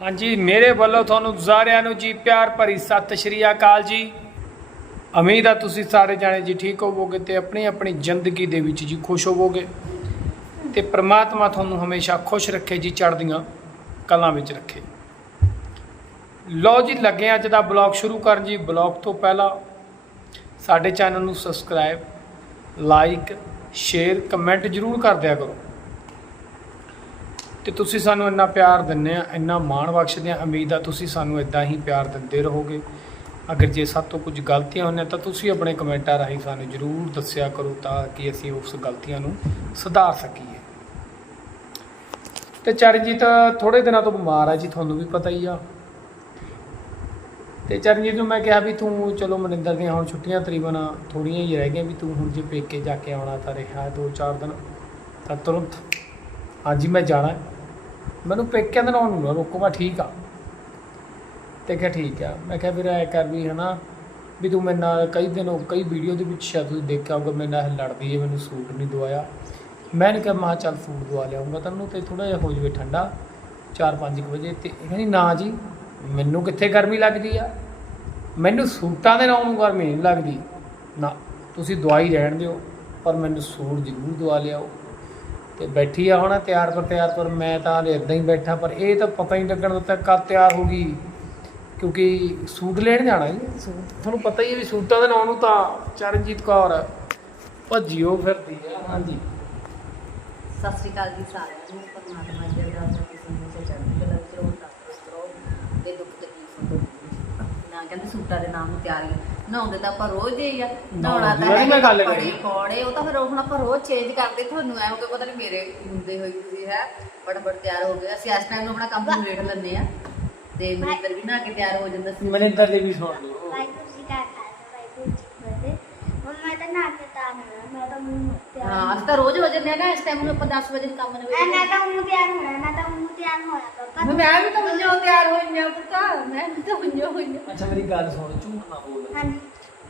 ਹਾਂਜੀ, ਮੇਰੇ ਵੱਲੋਂ ਤੁਹਾਨੂੰ ਸਾਰਿਆਂ ਨੂੰ ਜੀ ਪਿਆਰ ਭਰੀ ਸਤਿ ਸ਼੍ਰੀ ਅਕਾਲ ਜੀ। ਉਮੀਦ ਆ ਤੁਸੀਂ ਸਾਰੇ ਜਾਣੇ ਜੀ ਠੀਕ ਹੋਵੋਗੇ ਤੇ ਆਪਣੀ ਆਪਣੀ ਜ਼ਿੰਦਗੀ ਦੇ ਵਿੱਚ ਜੀ ਖੁਸ਼ ਹੋਵੋਗੇ। ਤੇ ਪ੍ਰਮਾਤਮਾ ਤੁਹਾਨੂੰ ਹਮੇਸ਼ਾ ਖੁਸ਼ ਰੱਖੇ ਜੀ, ਚੜ੍ਹਦੀਆਂ ਕਲਾਂ ਵਿੱਚ ਰੱਖੇ। ਲਓ ਜੀ, ਲੱਗੇ ਅੱਜ ਦਾ ਬਲੌਗ ਸ਼ੁਰੂ ਕਰਨ ਜੀ। ਬਲੌਗ ਤੋਂ ਪਹਿਲਾਂ ਸਾਡੇ ਚੈਨਲ ਨੂੰ ਸਬਸਕ੍ਰਾਈਬ, ਲਾਈਕ, ਸ਼ੇਅਰ, ਕਮੈਂਟ ਜ਼ਰੂਰ ਕਰ ਦਿਆ ਕਰੋ। ਤੇ ਤੁਸੀਂ ਸਾਨੂੰ ਇੰਨਾ ਪਿਆਰ ਦਿੰਦੇ ਆ, ਇੰਨਾ ਮਾਣ ਬਖਸ਼ਦੇ ਆ, ਉਮੀਦ ਆ ਤੁਸੀਂ ਸਾਨੂੰ ਇਦਾਂ ਹੀ ਪਿਆਰ ਦਿੰਦੇ ਰਹੋਗੇ। ਅਗਰ ਜੇ ਸਭ ਤੋਂ ਕੁਝ ਗਲਤੀਆਂ ਹੋਈਆਂ ਤਾਂ ਤੁਸੀਂ ਆਪਣੇ ਕਮੈਂਟਾਂ ਰਾਹੀਂ ਸਾਨੂੰ ਜ਼ਰੂਰ ਦੱਸਿਆ ਕਰੋ ਤਾਂ ਕਿ ਅਸੀਂ ਉਸ ਗਲਤੀਆਂ ਨੂੰ ਸੁਧਾਰ ਸਕੀਏ। ਤੇ ਚਰਨਜੀਤ ਥੋੜੇ ਦਿਨਾਂ ਤੋਂ ਬਿਮਾਰ ਆ ਜੀ, ਤੁਹਾਨੂੰ ਵੀ ਪਤਾ ਹੀ ਆ। ਤੇ ਚਰਨਜੀਤ ਨੂੰ ਮੈਂ ਕਿਹਾ ਵੀ ਤੂੰ ਚਲੋ ਮਨਿੰਦਰ ਦੀਆਂ ਹੁਣ ਛੁੱਟੀਆਂ ਤਕਰੀਬਨ ਥੋੜੀਆਂ ਹੀ ਰਹਿ ਗਈਆਂ ਵੀ ਤੂੰ ਹੁਣ ਜੇ ਪੇਕੇ ਜਾ ਕੇ ਆਉਣਾ ਤਾਂ ਰਿਹਾ ਦੋ ਚਾਰ ਦਿਨ ਤਾਂ ਤੁਰੰਤ। ਹਾਂਜੀ, ਮੈਂ ਜਾਣਾ। ਮੈਨੂੰ ਪੇਕਿਆਂ ਦੇ ਨਾਲ ਨੂੰ ਰੋਕੋ, ਮੈਂ ਠੀਕ ਆ। ਤੇ ਕਿਹਾ ਠੀਕ ਆ। ਮੈਂ ਕਿਹਾ ਵੀਰ, ਐ ਕਰ ਵੀ, ਹਨਾ, ਵੀ ਤੂੰ ਮੇਰੇ ਨਾਲ ਕਈ ਦਿਨ ਕਈ ਵੀਡੀਓ ਦੇ ਵਿੱਚ ਸ਼ਾਇਦ ਤੁਸੀਂ ਦੇਖਿਆ ਹੋਊਗਾ, ਮੇਰੇ ਨਾਲ ਲੜਦੀ ਹੈ ਮੈਨੂੰ ਸੂਟ ਨਹੀਂ ਦਵਾਇਆ। ਮੈਂ ਨੇ ਕਿਹਾ, ਮਾ ਚੱਲ ਸੂਟ ਦਵਾ ਲਿਆਉਂਗਾ ਤੈਨੂੰ, ਤੇ ਥੋੜਾ ਜਿਹਾ ਹੋ ਜਵੇ ਠੰਡਾ 4-5 ਵਜੇ, ਤੇ ਇਹ ਕਹਿੰਦੀ ਨਾ ਜੀ, ਮੈਨੂੰ ਕਿੱਥੇ ਗਰਮੀ ਲੱਗਦੀ ਆ? ਮੈਨੂੰ ਸੂਟਾਂ ਦੇ ਨਾਲ ਨੂੰ ਗਰਮੀ ਨਹੀਂ ਲੱਗਦੀ। ਨਾ, ਤੁਸੀਂ ਦਵਾਈ ਰਹਿਣ ਦਿਓ, ਪਰ ਮੈਨੂੰ ਸੂਟ ਜ਼ਰੂਰ ਦਵਾ ਲਿਆਓ। ਤੇ ਬੈਠੀ ਆ ਹੁਣ ਤਿਆਰ ਪਰ ਤਿਆਰ ਪਰ ਮੈਂ ਤਾਂ ਹਲੇ ਇਦਾਂ ਹੀ ਬੈਠਾ, ਪਰ ਇਹ ਤਾਂ ਪਤਾ ਹੀ ਲੱਗਣ ਦਿੱਤਾ ਕਦ ਤਿਆਰ ਹੋ ਗਈ। ਕਿਉਂਕਿ ਸੂਟ ਲੈਣ ਜਾਣਾ ਜੀ। ਤੁਹਾਨੂੰ ਪਤਾ ਹੀ ਹੈ ਵੀ ਸੂਟਾਂ ਦੇ ਨਾਂ ਨੂੰ ਤਾਂ ਚਰਨਜੀਤ ਕੌਰ ਭੱਜਿਓ ਫਿਰਦੀ ਆ ਹਾਂਜੀ। ਸਤਿ ਸ਼੍ਰੀ ਅਕਾਲ ਜੀ ਸਾਰਿਆਂ ਨੂੰ। ਪਰਮਾਤਮਾ ਜੀ ਦਾ ਦਾਸ ਨੂੰ ਚੜ੍ਹਦੀ ਕਲਾ ਵਿੱਚ ਰਹੋ, ਤੰਦਰੁਸਤ ਰਹੋ। ਤੇ ਦੁੱਖ ਤਕਲੀਫ ਤੋਂ ਨਾ ਕਹਿੰਦੇ ਸੂਟਾਂ ਦੇ ਨਾਮ ਨੂੰ ਤਿਆਰੀ ਨਹਾਉਂਦੇ ਤਾਂ ਆਪਾਂ ਰੋਜ਼ ਹੀ ਆ ਨਹਾਉਣਾ ਤਾਂ ਜਿਹੜੀ ਮੈਂ ਗੱਲ ਕਰੀ। ਪਾਉਣੇ ਉਹ ਤਾਂ ਫਿਰ ਹੁਣ ਆਪਾਂ ਰੋਜ਼ ਚੇਂਜ ਕਰਦੇ ਤੁਹਾਨੂੰ ਐ ਹੋ ਪਤਾ ਨਹੀਂ ਮੇਰੇ ਹੁੰਦੇ ਹੋਈ ਤੁਸੀਂ ਹੈ ਫਟਾਫਟ ਤਿਆਰ ਹੋ ਗਏ। ਅਸੀਂ ਇਸ ਟਾਈਮ ਨੂੰ ਆਪਣਾ ਕੰਮ ਨਿਬੇੜ ਲੈਂਦੇ ਆ। ਤੇ ਮਨਿੰਦਰ ਵੀ ਨਹਾ ਕੇ ਤਿਆਰ ਹੋ ਜਾਂਦਾ ਸੀ। ਮਨਿੰਦਰ ਦੀ ਵੀ ਸੁਣ ਲਓ। ਵਾਹਿਗੁਰੂ ਜੀ ਕਾ ਖਾਲਸਾ ਵਾਹਿਗੁਰੂ ਜੀ ਕੀ ਫਤਿਹ। ਹੁਣ ਮੈਂ ਤਾਂ ਨਾ ਕੇ ਤਾਂ ਹੋਣਾ ਮੈਂ ਤਾਂ ਮੂੰਹ ਤਿਆਰ ਹਾਂ ਅਸੀਂ ਤਾਂ ਰੋਜ਼ ਹੋ ਜਾਂਦੇ ਆ ਨਾ ਇਸ ਟਾਈਮ ਨੂੰ ਆਪਾਂ 10 ਵਜੇ ਕੰਮ ਮੈਂ ਮੈਂ ਤਾਂ ਮੂੰਹ ਤਿਆਰ ਹੋਣਾ ਮੈਂ ਤਾਂ ਮੂੰਹ ਤਿਆਰ ਹੋਇਆ ਪਾਪਾ ਮੈਂ ਵੀ ਤਾਂ ਹੁੰਜੋ ਤਿਆਰ ਹੋਈਆਂ ਪੁੱਤਾ। ਮੈਂ ਵੀ ਤਾਂ ਹੁੰਜੋ ਹੋਈਆਂ ਅੱਛਾ ਮੇਰੀ ਗੱਲ ਸੁਣ ਝੂਠ ਨਾ ਬੋਲ। ਹਾਂਜੀ।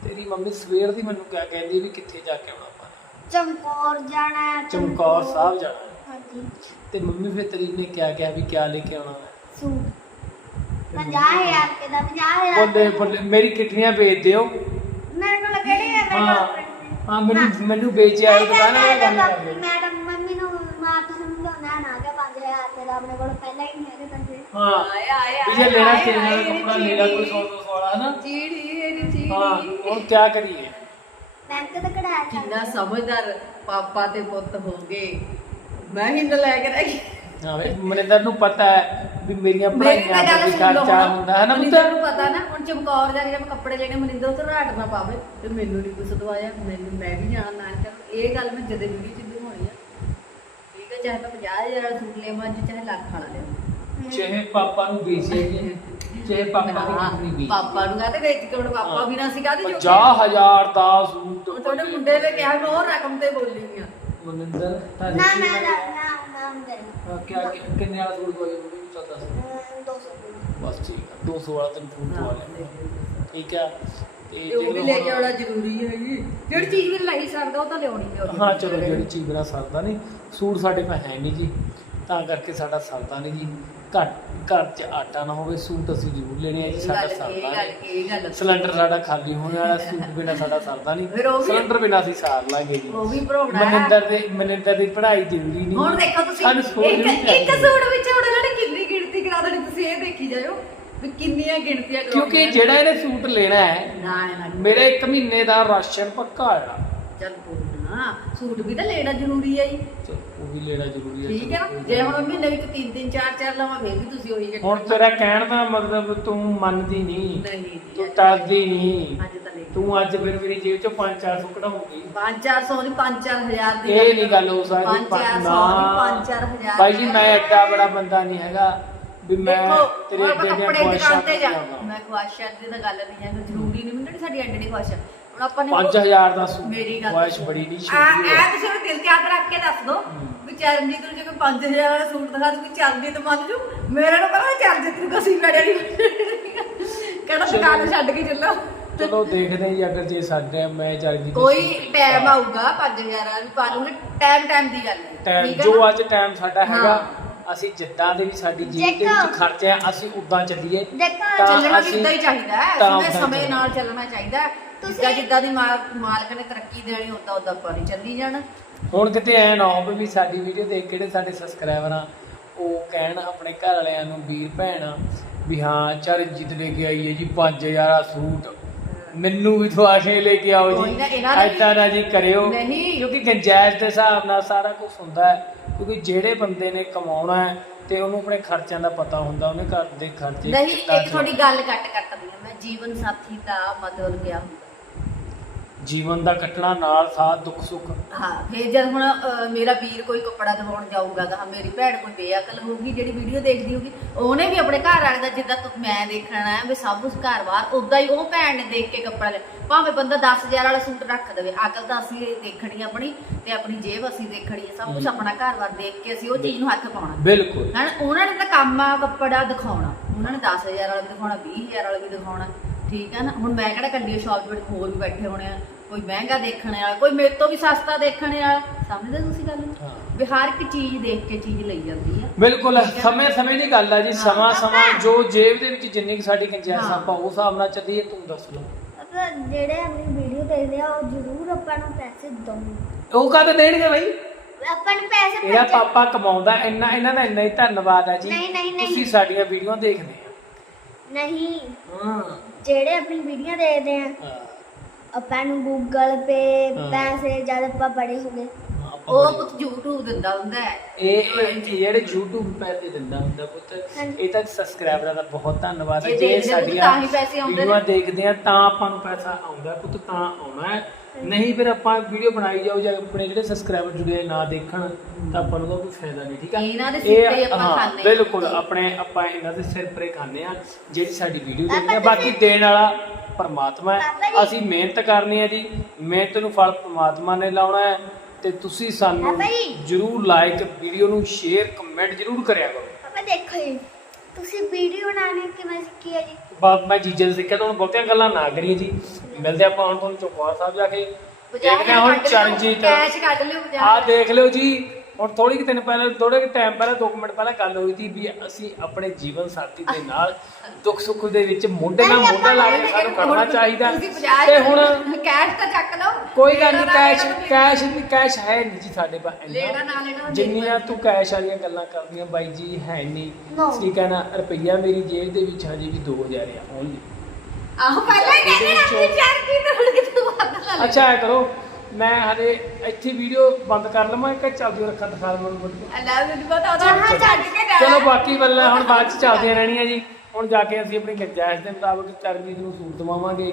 ਤੇਰੀ ਮੰਮੀ ਸਵੇਰ ਦੀ ਮੈਨੂੰ ਕਿਆ ਕਹਿੰਦੀ ਵੀ ਕਿੱਥੇ ਜਾ ਕੇ ਆਉਣਾ ਆਪਾਂ। ਚਮਕੌਰ ਜਾਣਾ ਹੈ, ਚਮਕੌਰ ਸਾਹਿਬ ਜਾਣਾ। ਹੈ। ਹਾਂਜੀ। ਤੇ ਮੰਮੀ ਫਿਰ ਤੇਰੀ ਨੇ ਕਿਆ ਕਿਹਾ ਵੀ ਕਿਆ ਲੈ ਕੇ ਆਉਣਾ ਹੈ। ਸੂਟ। 50000 ਕੇ ਦਾ 50000 ਬੋਲੇ ਬੋਲੇ ਮੇਰੀ ਕਿਟਨੀਆਂ ਵੇਚ ਦਿਓ। ਮੇਰੇ ਕੋਲ ਕਿਹੜੇ ਹੈ ਮੇਰੇ ਹਾਂ ਕੋਲ ਹਾਂ ਮੈਨੂੰ ਮੈਨੂੰ ਵੇਚ ਆਇਓ ਦੁਕਾਨ ਵਾਲੇ ਗੱਲ ਕਰ ਦਿਓ ਮੈਂ ਤਾਂ ਮੰਮੀ ਨੂੰ ਮਾਂ ਤੋਂ ਸਮਝਾਉਣਾ ਨਾ ਕਿ 5000 ਰੁਪਏ ਦਾ ਆਪਣੇ ਕੋਲ ਪਹਿਲਾਂ ਹੀ ਨਹੀਂ ਹਾਂ। ਆਏ ਆਏ ਵੀ ਜੇ ਲੈਣਾ ਤੇਰੇ ਨਾਲ ਕੱਪੜਾ ਲੈਣਾ ਕੋਈ 100 200 ਵਾਲਾ ਹੈ ਨਾ ਚੀੜੀ ਇਹਦੀ ਚੀੜੀ ਹਾਂ ਹੁਣ ਕਿਆ ਕਰੀਏ? ਬੈਂਕ ਤੋਂ ਕਢਾਇਆ ਸੀ ਕਿੰਨਾ ਸਮਝਦਾਰ ਪਾਪਾ ਤੇ ਪੁੱਤ ਹੋ ਗਏ। ਮੈਂ ਹੀ ਲੈ ਕੇ ਰਹਿ ਗਈ। ਹਾਂ ਵੇ ਮਨਿੰਦਰ ਨੂੰ ਪਤਾ ਹੈ ਵੀ ਮੇਰੀਆਂ ਪੜਾਈਆਂ ਗੱਲ ਦਾ ਲਓ ਖਰਚਾ ਹੁੰਦਾ ਹੈ ਨਾ ਮਨਿੰਦਰ ਨੂੰ ਪਤਾ ਨਾ ਹੁਣ ਚਮਕੌਰ ਜਾ ਕੇ ਜਦ ਮੈਂ ਕੱਪੜੇ ਲੈਣੇ ਮਨਿੰਦਰ ਤੋਂ ਰਾਟ ਨਾ ਪਾਵੇ। ਤੇ ਮੈਨੂੰ ਨਹੀਂ ਕੁਛ ਦਵਾਇਆ ਮੈਨੂੰ ਮੈਂ ਵੀ ਜਾਣਾ ਨਾ ਇਹ ਗੱਲ ਮੈਂ ਜਦੇ ਵੀਡੀਓ ਚ ਦਿਖਾਉਣੀ ਆ। ਠੀਕ ਹੈ ਚਾਹੇ ਤਾਂ 50000 ਵਾਲਾ ਸੂਟ ਲੈਵਾਂ ਜੀ ਚਾਹੇ ਲੱਖ ਵਾਲਾ ਲੈਵਾਂ ਚਾਹੇ ਪਾਪਾ ਨੂੰ ਵੇਚੇਗੀ ਚਾਹੇ ਪਾਪਾ ਦੀ ਕਿਟਨੀ ਵੇਚ ਪਾਪਾ ਨੂੰ ਕਹਤੇ ਵੇਚ ਕੇ ਹੁਣ ਪਾਪਾ ਵੀ ਨਾ ਸੀ ਕਾਹਦੇ ਜੋ 50000 ਦਾ ਸੂਟ ਤੁਹਾਡੇ ਮੁੰਡੇ ਨੇ ਕਿਹਾ ਮੈਂ ਉਹ ਰਕਮ ਤੇ ਬੋਲੀ ਆ। ਮਨਿੰਦਰ ਨਾ ਨਾ ਨਾ ਨਾ ਨਾ ਕਿਆ ਕਿ- ਕਿੰਨੇ ਵਾਲਾ ਸੂਟ ਹੋਇਆ ਉਹ ਵੀ ਚੱਲਦਾ ਸੀ 200 ਬਸ ਠੀਕ ਆ 200 ਵਾਲਾ ਤੈਨੂੰ ਸੂਟ ਦਵਾ ਲੈ ਠੀਕ ਆ? ਤੇ ਤੇ ਉਹ ਵੀ ਲੈ ਕੇ ਆਉਣਾ ਜ਼ਰੂਰੀ ਹੈ ਜੀ। ਜਿਹੜੀ ਚੀਜ਼ ਵੀ ਲਈ ਸਕਦਾ ਉਹ ਤਾਂ ਲਿਆਉਣੀ ਲਿਆਉਣੀ ਹਾਂ ਚਲੋ ਜਿਹੜੀ ਚੀਜ਼ ਮੇਰਾ ਸਰਦਾ ਨਹੀਂ ਸੂਟ ਸਾਡੇ ਕੋਲ ਹੈ ਨਹੀਂ ਜੀ। ਤਾਂ ਕਰਕੇ ਸਾਡਾ ਸਰਦਾ ਨਹੀਂ ਜੀ। ਘਰ ਘਰ 'ਚ ਆਟਾ ਨਾ ਹੋਵੇ ਸੂਟ ਅਸੀਂ ਜ਼ਰੂਰ ਲੈਣੇ ਆ ਜੀ ਸਾਡਾ ਸਰਦਾ ਨਹੀਂ। ਸਿਲੰਡਰ ਸਾਡਾ ਖਾਲੀ ਹੋਣ ਵਾਲਾ ਸੂਟ ਬਿਨਾ ਸਾਡਾ ਸਰਦਾ ਨਹੀਂ। ਸਿਲੰਡਰ ਬਿਨਾ ਅਸੀਂ ਸਾਰ ਲਾਂਗੇ ਜੀ। ਉਹ ਵੀ। ਮਨਿੰਦਰ ਦੇ ਮਨਿੰਦਰ ਦੀ ਪੜ੍ਹਾਈ ਜ਼ਰੂਰੀ ਨਹੀਂ। ਹੁਣ ਦੇਖੋ ਤੁਸੀਂ ਇੱਕ। ਸੂਟ ਵਿੱਚ ਇਹਨਾਂ ਨੇ ਕਿੰਨੀ ਗਿਣਤੀ ਕਰਾ ਦੇਣੀ ਤੁਸੀਂ ਇਹ ਦੇਖੀ ਜਾਇਓ ਵੀ ਕਿੰਨੀਆਂ ਗਿਣਤੀਆਂ ਕਿਉਂਕਿ ਜਿਹੜਾ ਇਹਨੇ ਸੂਟ ਲੈਣਾ ਹੈ ਨਾ ਨਾ। ਮੇਰੇ ਇੱਕ ਮਹੀਨੇ ਦਾ ਰਾਸ਼ਨ ਪੱਕਾ ਆ ਚੱਲ ਕੋਈ ਨਾ। ਸੂਟ ਵੀ ਤਾਂ ਲੈਣਾ ਜ਼ਰੂਰੀ ਹੈ ਜੀ। ਚਲੋ, ਉਹ ਵੀ ਲੈਣਾ ਜ਼ਰੂਰੀ ਹੈ ਠੀਕ ਹੈ ਨਾ? ਜੇ ਹੁਣ ਮਹੀਨੇ ਵਿੱਚ ਤਿੰਨ ਤਿੰਨ ਚਾਰ ਚਾਰ ਲਵਾਂ ਫੇਰ ਵੀ ਤੁਸੀਂ ਉਹੀ ਹੁਣ ਤੇਰਾ ਕਹਿਣ ਦਾ ਮਤਲਬ ਤੂੰ ਮੰਨਦੀ ਨਹੀਂ। ਨਹੀਂ ਜੀ, ਤੂੰ ਅੱਜ- ਨਹੀਂ। ਅੱਜ ਤਾਂ ਅੱਜ ਫਿਰ ਮੇਰੀ ਜੇਬ ਚੋਂ 5-400 ਕਢਾਉਂਗੀ 5-400 ਨਹੀਂ 5-4000 ਦੀ ਇਹ ਨਹੀਂ ਗੱਲ ਹੋ ਸਕਦੀ 5-400 ਨਹੀਂ 5-4000 ਬਾਈ ਜੀ ਮੈਂ ਐਡਾ ਬੜਾ ਬੰਦਾ ਨਹੀਂ ਹੈਗਾ ਵੀ ਮੈਂ ਤੇਰੇ ਆਪਾਂ ਦੀਆਂ ਖੁਆਇਸ਼ਾਂ ਦੁਕਾਨ ਤੇ ਜਾ। ਪੂਰੀਆਂ ਮੈਂ ਖੁਆਇਸ਼ਾਂ ਦੀ ਤਾਂ ਗੱਲ ਨਹੀਂ ਹੈ ਜ਼ਰੂਰੀ ਨਹੀਂ ਮੈਨੂੰ ਸਾਡੀ ਐਡੀ ਦੀ ਖੁਆਇਸ਼। ਹੈ। ਹੁਣ ਆਪਾਂ ਨੇ 5000 ਦਾ ਸੂਟ ਮੇਰੀ ਗੱਲ ਖੁਆਇਸ਼ ਸੁਣੋ। ਬੜੀ ਨਹੀਂ ਆ ਛੋਟੀ ਆ ਤੁਸੀਂ ਆਪਣੇ ਦਿਲ ਤੇ ਹੱਥ ਰੱਖ ਕੇ ਦੱਸ ਦੋ ਵੀ ਚਰਨਜੀਤ ਨੂੰ ਜੇ ਕੋਈ 5000 ਵਾਲਾ ਸੂਟ ਦਿਖਾ ਦੂ ਵੀ ਚਰਨਜੀਤ ਮੰਨ ਜੂ ਮੇਰੇ ਨੂੰ ਪਤਾ ਚਰਨਜੀਤ ਨੂੰ ਕਸੀ ਬੜਿਆ ਨਹੀਂ ਕਿਹੜਾ ਦੁਕਾਨ ਛੱਡ ਕੇ ਚੱਲੋ। ਚਲੋ ਦੇਖਦੇ ਹਾਂ ਜੀ ਅਗਰ ਜੇ ਸਾਡੇ ਮੈਂ ਚੱਲ ਜੀ ਕੋਈ ਟਾਈਮ ਆਊਗਾ 5000 ਵਾਲਾ ਵੀ ਪਾ ਲੂਗੇ ਟਾਈਮ ਟਾਈਮ ਦੀ ਗੱਲ ਹੈ। ਟਾਈਮ ਠੀਕ ਹੈ ਜੋ ਨਾ? ਅੱਜ ਟਾਈਮ ਸਾਡਾ ਹੈਗਾ ਅਸੀਂ ਜਿੱਦਾਂ ਦੇ ਵੀ ਸਾਡੀ ਜੀਵ ਦੇ ਦੇਖੋ। ਵਿੱਚ ਖਰਚੇ ਆ ਅਸੀਂ ਉਦਾਂ ਚੱਲੀਏ। ਦੇਖੋ ਚੱਲਣਾ ਵੀ ਅਸੀਂ- ਇਦਾਂ ਹੀ ਚਾਹੀਦਾ ਹੈ। ਸਮੇਂ। ਨਾਲ ਚੱਲਣਾ ਚਾਹੀਦਾ ਤੁਸੀਂ- ਜਿੱਦਾਂ ਦੀ ਮਾਲ- ਮਾਲਕ ਨੇ ਤਰੱਕੀ ਦੇਣੀ ਉਦਾਂ ਉਦਾਂ ਆਪਾਂ ਨਹੀਂ ਚੱਲੀ ਜਾਣਾ। ਹੁਣ ਕਿਤੇ ਐ ਨਾ ਹੋਵੇ ਵੀ ਸਾਡੀ ਵੀਡੀਓ ਦੇਖ ਕੇ ਜਿਹੜੇ ਸਾਡੇ ਸਬਸਕ੍ਰਾਈਬਰ ਆ ਉਹ ਕਹਿਣ ਆਪਣੇ ਘਰ ਵਾਲਿਆਂ ਨੂੰ ਵੀਰ ਭੈਣ ਵੀ ਹਾਂ ਚਰਨਜੀਤ ਲੈ ਕੇ ਆਈ ਹੈ ਜੀ 5000 ਦਾ ਸੂਟ। ਮੈਨੂੰ ਵੀ ਤੁਹਾਡੇ ਲੈ ਕੇ ਆਓ ਕੋਈ ਜੀ ਨਾ, ਇਹਨਾਂ ਨੇ ਵੀ- ਐਦਾਂ ਨਾ ਜੀ ਕਰਿਓ। ਨਹੀਂ। ਕਿਉਂਕਿ ਗੰਜਾਇਸ਼ ਦੇ ਹਿਸਾਬ ਨਾਲ ਸਾਰਾ ਕੁਝ ਹੁੰਦਾ ਹੈ। ਕਿਉਂਕਿ ਜਿਹੜੇ ਬੰਦੇ ਨੇ ਕਮਾਉਣਾ ਹੈ ਤੇ ਉਹਨੂੰ ਆਪਣੇ ਖਰਚਿਆਂ ਦਾ ਪਤਾ ਹੁੰਦਾ ਉਹਨੇ ਘਰ ਦੇ ਖਰਚੇ ਨਹੀਂ ਕਿੱਦਾਂ ਇੱਕ ਥੋੜੀ ਗੱਲ ਕੱਟ ਕੱਟਦੀ ਹਾਂ ਮੈਂ ਜੀਵਨ ਸਾਥੀ ਦਾ ਮਤਲਬ ਹੁੰਦਾ। ਜੀਵਨ ਦਾ ਕੱਟਣਾ ਨਾਲ ਸਾਥ ਦੁੱਖ ਸੁੱਖ। ਹਾਂ ਫੇਰ ਜਦ ਹੁਣ ਮੇਰਾ ਵੀਰ ਕੋਈ ਕੱਪੜਾ ਦਿਵਾਉਣ ਜਾਊਗਾ ਤਾਂ ਮੇਰੀ ਭੈਣ ਕੋਈ ਬੇਅਕਲ ਹੋਊਗੀ ਜਿਹੜੀ ਵੀਡੀਓ ਦੇਖਦੀ ਹੋਊਗੀ ਉਹਨੇ ਵੀ ਆਪਣੇ ਘਰ ਵਾਲੇ ਦਾ ਜਿੱਦਾਂ ਤੂੰ ਮੈਂ ਦੇਖਣਾ ਹੈ ਵੀ ਸਭ ਕੁਝ ਘਰ-ਬਾਰ ਉਦਾਂ ਹੀ ਉਹ ਭੈਣ ਨੇ ਦੇਖ ਕੇ ਕੱਪੜਾ ਲੈ ਭਾਵੇਂ ਬੰਦਾ 10000 ਵਾਲਾ ਸੂਟ ਰੱਖ ਦੇਵੇ ਅਕਲ ਤਾਂ ਅਸੀਂ ਦੇਖਣੀ ਆਪਣੀ ਤੇ ਆਪਣੀ ਜੇਬ ਅਸੀਂ ਦੇਖਣੀ ਹੈ ਸਭ ਕੁਝ ਆਪਣਾ ਘਰ-ਬਾਰ ਦੇਖ ਕੇ ਅਸੀਂ ਉਹ ਚੀਜ਼ ਨੂੰ ਹੱਥ ਪਾਉਣਾ। ਬਿਲਕੁਲ। ਹਨ ਉਹਨਾਂ ਨੇ ਤਾਂ ਕੰਮ ਆ ਕੱਪੜਾ ਦਿਖਾਉਣਾ ਉਹਨਾਂ ਨੇ 10000 ਵਾਲਾ ਵੀ ਦਿਖਾਉਣਾ 20000 ਵਾਲਾ ਵੀ ਦਿਖਾਉਣਾ ਠੀਕ ਹੈ ਨਾ ਹੁਣ ਮੈਂ ਕਿਹੜਾ ਕੱਲੀ ਸ਼ਾਪ ਵਿੱਚ ਹੋਰ ਵੀ ਬੈਠੇ ਹੋਣੇ ਆ ਕੋਈ ਮਹਿੰਗਾ ਦੇਖਣ ਵਾਲਾ ਕੋਈ ਮੇਰੇ ਤੋਂ ਵੀ ਸਸਤਾ ਦੇਖਣ ਵਾਲਾ। ਸਮਝਦੇ ਤੁਸੀਂ ਗੱਲ? ਨੂੰ ਹਾਂ। ਵੀ ਹਰ ਇੱਕ ਚੀਜ਼ ਦੇਖ ਕੇ ਚੀਜ਼ ਲਈ ਜਾਂਦੀ ਆ। ਬਿਲਕੁਲ ਸਮੇਂ ਸਮੇਂ ਦੀ ਗੱਲ ਆ ਜੀ। ਸਮਾਂ ਸਮਾਂ ਜੋ ਜੇਬ ਦੇ ਵਿੱਚ ਜਿੰਨੀ ਕੁ ਸਾਡੀ ਗੁੰਜਾਇਸ਼ ਹਾਂ। ਆਪਾਂ ਉਸ ਹਿਸਾਬ ਨਾਲ ਚੱਲੀਏ ਤੂੰ ਦੱਸ ਲਓ। ਆਪਾਂ ਜਿਹੜੇ ਆਪਣੀ ਵੀਡੀਓ ਦੇਖਦੇ ਆ ਉਹ ਜ਼ਰੂਰ ਆਪਾਂ ਨੂੰ ਪੈਸੇ ਦਊਂਗੇ। ਉਹ ਕਦ ਦੇਣਗੇ ਬਈ? ਆਪਾਂ ਨੂੰ ਪੈਸੇ ਇਹਦਾ ਪਹੁੰਚਾ- ਪਾਪਾ ਕਮਾਉਂਦਾ ਇੰਨਾ ਇਹਨਾਂ ਦਾ ਇੰਨਾ ਹੀ ਧੰਨਵਾਦ ਆ ਜੀ। ਨਹੀਂ, ਨਹੀਂ, ਨਹੀਂ। ਤੁਸੀਂ ਸਾਡੀਆਂ ਵੀਡੀਓ ਦੇਖਦੇ ਨਹੀਂ। ਆ ਹਾਂ। ਜਿਹੜੇ ਆਪਣੀ ਵੀਡੀਓ ਦੇਖਦੇ ਆ ਹਾਂ, ਆਪਾਂ ਨੂੰ ਗੂਗਲ ਪੇ ਹਾਂ। ਪੈਸੇ ਜਦ ਆਪਾਂ ਬੜੇ ਹੋ ਗਏ ਉਹ ਕੁਝ YouTube ਦਿੰਦਾ ਹੁੰਦਾ ਹੈ। ਇਹ ਜਿਹੜੇ YouTube ਪੈਸੇ ਦਿੰਦਾ ਹੁੰਦਾ ਪੁੱਤ। ਇਹ ਤਾਂ ਸਬਸਕ੍ਰਾਈਬਰਾਂ ਦਾ ਬਹੁਤ ਧੰਨਵਾਦ ਹੈ। ਜੇ ਦੇਖਦੇ ਪੁੱਤ ਸਾਡੀਆਂ ਤਾਂ ਹੀ ਪੈਸੇ ਆਉਂਦੇ ਵੀਡੀਓਆਂ ਨੇ। ਦੇਖਦੇ ਆ ਤਾਂ ਆਪਾਂ ਨੂੰ ਪੈਸਾ ਆਉਂਦਾ ਪੁੱਤ ਤਾਂ ਆਉਣਾ ਹੈ। ਨਹੀਂ ਫਿਰ ਆਪਾਂ ਵੀਡੀਓ ਬਣਾਈ ਜਾਓ ਜਾਂ ਆਪਣੇ ਜਿਹੜੇ ਸਬਸਕ੍ਰਾਈਬਰ ਜੁੜੇ ਨਾ ਦੇਖਣ ਤਾਂ ਆਪਾਂ ਨੂੰ ਉਹਦਾ ਕੋਈ ਫਾਇਦਾ ਨਹੀਂ ਠੀਕ ਆ? ਇਹਨਾਂ ਦੇ ਇਹ- ਸਿਰ ਤੇ ਆਪਾਂ ਹਾਂ, ਖਾਂਦੇ ਆ। ਬਿਲਕੁਲ ਆਪਣੇ ਆਪਾਂ ਇਹਨਾਂ ਦੇ ਸਿਰ ਪਰੇ ਖਾਂਦੇ ਆ ਜਿਹੜੀ ਸਾਡੀ ਵੀਡੀਓ ਦੇਖਦੇ ਆ ਬਾਕੀ ਦੇਣ ਵਾਲਾ ਪਰਮਾਤਮਾ ਪਾਪਾ ਹੈ ਜੀ। ਅਸੀਂ ਮਿਹਨਤ ਕਰਨੀ ਹੈ ਜੀ। ਮਿਹਨਤ ਨੂੰ ਫਲ ਪਰਮਾਤਮਾ ਨੇ ਲਾਉਣਾ ਹੈ। ਤੇ ਤੁਸੀਂ ਸਾਨੂੰ ਪਾਪਾ ਜੀ। ਜਰੂਰ ਲਾਈਕ ਵੀਡੀਓ ਨੂੰ ਸ਼ੇਅਰ ਕਮੈਂਟ ਜਰੂਰ ਕਰਿਆ ਕਰੋ। ਪਾਪਾ ਦੇਖੋ ਜੀ ਤੁਸੀਂ ਵੀਡੀਓ ਬਣਾਉਣੀ ਕਿਵੇਂ ਸਿੱਖੀ ਹੈ ਜੀ? ਬਾਤ ਮੈਂ ਜੀਜੇ ਤੋਂ ਸਿੱਖਿਆ ਤੁਹਾਨੂੰ ਬਹੁਤੀਆਂ ਗੱਲਾਂ ਨਾ ਕਰੀਏ ਜੀ। ਮਿਲਦੇ ਆਪਾਂ ਹੁਣ ਤੁਹਾਨੂੰ ਚੌਪਾਰ ਸਾਹਿਬ ਜਾ ਕੇ। ਦੇਖਦੇ ਹਾਂ ਹੁਣ ਚਰਨਜੀਤ ਕੈਸ਼ ਕੱਢ ਲਿਓ ਆ ਦੇਖ ਲਿਓ ਜੀ ਹੁਣ ਥੋੜੀ ਕਿ ਦਿਨ ਪਹਿਲਾਂ ਥੋੜੇ ਕਿ ਟਾਈਮ ਪਹਿਲਾਂ 2 ਮਿੰਟ ਪਹਿਲਾਂ ਗੱਲ ਹੋਈ ਸੀ ਵੀ ਅਸੀਂ ਆਪਣੇ ਜੀਵਨ ਸਾਥੀ ਦੇ ਨਾਲ ਦੁੱਖ ਸੁੱਖ ਦੇ ਵਿੱਚ ਮੋਢੇ ਨਾਲ ਮੋਢਾ ਲਾ ਕੇ ਸਾਨੂੰ ਕਰਨਾ ਚਾਹੀਦਾ। ਤੁਸੀਂ 50 ਤੇ ਹੁਣ ਕੈਸ਼ ਤਾਂ ਚੱਕ ਲਓ। ਕੋਈ ਗੱਲ ਨਹੀਂ ਕੈਸ਼ ਕੈਸ਼ ਵੀ ਕੈਸ਼ ਹੈ ਨਹੀਂ ਜੀ ਸਾਡੇ ਪਾ ਲੈਣਾ ਨਾ ਲੈਣਾ ਜਿੰਨੀਆਂ ਤੂੰ ਕੈਸ਼ ਵਾਲੀਆਂ ਗੱਲਾਂ ਕਰਦੀਆਂ ਬਾਈ ਜੀ ਹੈ ਨਹੀਂ. ਠੀਕ ਹੈ ਨਾ ਰੁਪਈਆ ਮੇਰੀ ਜੇਬ ਦੇ ਵਿੱਚ ਹਜੇ ਵੀ 2000 ਆ ਓਨਲੀ। ਆਹੋ ਪਹਿਲਾਂ ਹੀ ਕਹਿੰਦੇ ਨਾ ਇਹਦੇ ਵਿੱਚੋਂ- ਚਾਰ ਕੀ ਤਰ੍ਹਾਂ ਕਿ ਤੂੰ ਵੱਧ ਲਾ ਲੈ ਅੱਛਾ ਐ ਕਰੋ ਮੈਂ ਹਲੇ ਇੱਥੇ ਵੀਡੀਓ ਬੰਦ ਕਰ ਲਵਾਂ ਕਿ ਚੱਲਦੀ ਰੱਖਾਂ ਦਿਖਾ ਲਵਾਂ ਮੈਨੂੰ ਅੱਲਾ ਮੈਨੂੰ ਪਤਾ ਉਹਦਾ ਜਹਾਂ ਛੱਡ ਕੇ ਜਾ ਚਲੋ ਬਾਕੀ ਗੱਲਾਂ ਹੁਣ ਬਾਅਦ ਚ ਚੱਲਦੀਆਂ ਰਹਿਣੀਆਂ ਜੀ। ਹੁਣ ਜਾ ਕੇ ਅਸੀਂ ਆਪਣੀ ਗੁੰਜਾਇਸ਼ ਦੇ ਮੁਤਾਬਕ ਚਰਨਜੀਤ ਨੂੰ ਸੂਟ ਦਵਾਵਾਂਗੇ।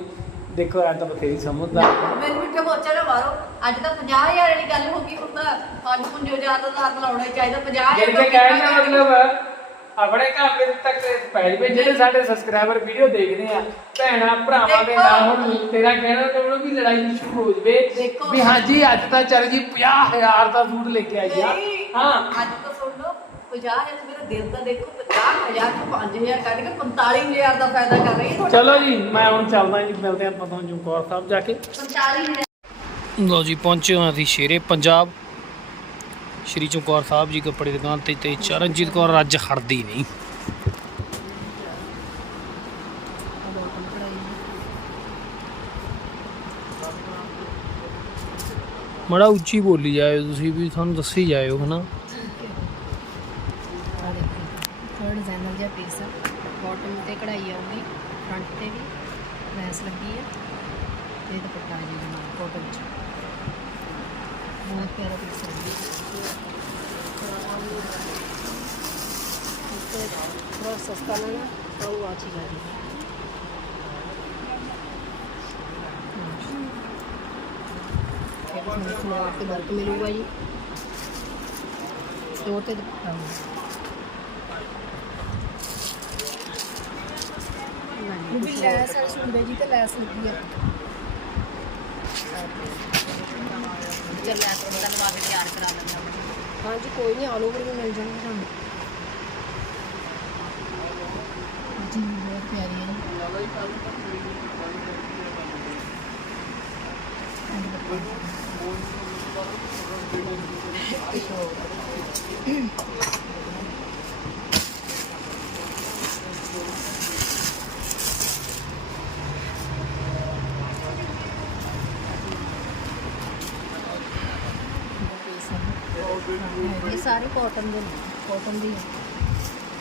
ਦੇਖੋ ਅੱਜ ਤਾਂ ਬਥੇਰੀ ਸਮਝਦਾ ਮੈਨੂੰ ਮਿੱਠੇ ਮੋਚਾ ਨਾ ਮਾਰੋ। ਅੱਜ ਤਾਂ 50000 ਵਾਲੀ ਗੱਲ ਹੋ ਗਈ ਹੁਣ ਤਾਂ 5-5000 ਦਾ ਤਾਂ ਲਾਉਣਾ ਹੀ ਚਾਹੀਦਾ 50000 ਜਿਹੜੇ ਕਿ ਕਹਿਣ ਦਾ ਮਤਲਬ ਆਪਣੇ ਘਰ ਦੇ ਤੱਕ ਪੈ ਜਵੇ ਜਿਹੜੇ ਸਾਡੇ ਸਬਸਕ੍ਰਾਈਬਰ ਵੀਡੀਓ ਦੇਖਦੇ ਆ ਭੈਣਾ ਭਰਾਵਾਂ ਦੇ ਨਾਲ ਹੁਣ ਤੇਰਾ ਕਹਿਣਾ ਕਿ ਉਹਨਾਂ ਵੀ ਲੜਾਈ ਸ਼ੁਰੂ ਹੋ ਜਵੇ। ਦੇਖੋ। ਵੀ ਹਾਂਜੀ ਅੱਜ ਤਾਂ ਚਰਨਜੀਤ 50000 ਦਾ ਸੂਟ ਲੈ ਕੇ ਆਈ ਆ। ਨਹੀਂ ਹਾਂ। ਅੱਜ ਤਾਂ ਸੁਣ ਲਓ 50000 ਮੇਰਾ ਦਿਲ ਤਾਂ ਦੇਖੋ 50000 ਤੋਂ 5000 ਕੱਢ ਕੇ 45000 ਦਾ ਫਾਇਦਾ ਕਰ ਰਹੀ ਹੈ ਤੁਹਾਡਾ ਚਲੋ ਜੀ ਮੈਂ ਹੁਣ ਚੱਲਦਾ ਜੀ ਮਿਲਦੇ ਆਪਾਂ ਤੁਹਾਨੂੰ ਚਮਕੌਰ ਸਾਹਿਬ ਜਾ ਕੇ। 45000 ਲੋ ਜੀ ਪਹੁੰਚੇ ਹਾਂ ਅਸੀਂ ਸ਼ੇਰੇ ਪੰਜਾਬ। ਸ਼੍ਰੀ ਚਮਕੌਰ ਸਾਹਿਬ ਜੀ ਕੱਪੜੇ ਦੀ ਦੁਕਾਨ ਤੇ ਤੇ ਚਰਨਜੀਤ ਕੌਰ ਅੱਜ ਹੜਦੀ ਨਹੀਂ। ਮੜਾ ਉੱਚੀ ਬੋਲੀ ਜਾਇਓ ਤੁਸੀਂ ਵੀ, ਤੁਹਾਨੂੰ ਦੱਸੀ ਜਾਇਓ, ਹਨਾ? ਥਰਡ ਡਿਜ਼ਾਈਨਰ ਜਿਹਾ ਪੀਸ ਆ। ਬਾਟਮ ਤੇ ਕਢਾਈ ਆਊਗੀ ਫਰੰਟ ਤੇ ਵੀ ਲੈਸ ਲੱਗੀ ਆ। ਤੇ ਦੁਪੱਟਾ ਜੀ ਨਾਲ ਕੋਟਨ ਚ ਬਹੁਤ ਪਿਆਰਾ ਪੀਸ ਹੈ ਤੇ ਤਾਂ ਤੇ ਤੇ ਤੇ ਲੈਸ ਜੀ ਤੇ ਲੈਸ ਕਰਾ ਲੈਂਦਾ ਹਾਂਜੀ ਕੋਈ ਨਹੀਂ ਆਲ ਓਵਰ ਪਿਆਰੀ ਹੈ। ਇਹ ਸਾਰੇ ਕਾਟਨ ਦੇ ਨੇ। ਕਾਟਨ ਦੇ ਹੈ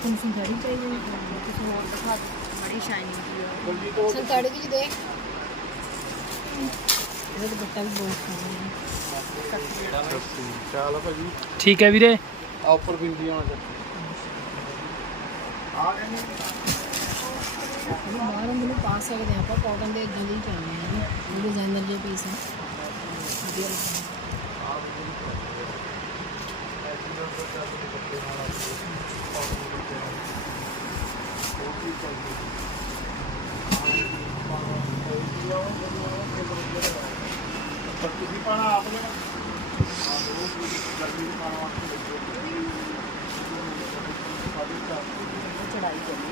ਤੁਹਾਨੂੰ ਸਮਝਣੀ ਚਾਹੀਦੀ ਹੈ ਤੁਸੀਂ ਹੋਰ ਦਿਖਾ ਦਿਓ? ਬੜੀ ਸ਼ਾਈਨਿੰਗ ਦੀ ਆ। ਸੰਤਾੜੀ ਵੀ ਦੇ। ਇਹਦਾ ਦੁਪੱਟਾ ਵੀ ਬਹੁਤ ਸੋਹਣਾ ਹੈ। ਚਾਲ ਭਾਜੀ। ਠੀਕ ਹੈ ਵੀਰੇ। ਆ ਉੱਪਰ ਬਿੰਦੀ ਆਉਣਾ ਇਹ ਬਾਹਰ ਅੰਦਰ ਨੂੰ ਪਾ ਸਕਦੇ ਹਾਂ ਆਪਾਂ ਕਾਟਨ ਦੇ ਇਦਾਂ ਦੇ ਹੀ ਚੱਲਦੇ ਆ ਇਹ ਡਿਜ਼ਾਈਨਰ ਜਿਹੇ ਪੀਸ ਹੈ ਵਧੀਆ ਲੱਗਦੇ। ਨੇ। ਪਰ ਤੁਸੀਂ ਪਾਣਾ ਆਪ ਨੇ ਆ ਦੋ ਗਰਮੀ ਨੂੰ ਪਾਣਾ ਵਾਸਤੇ ਚੜਾਈ ਚੱਲੀ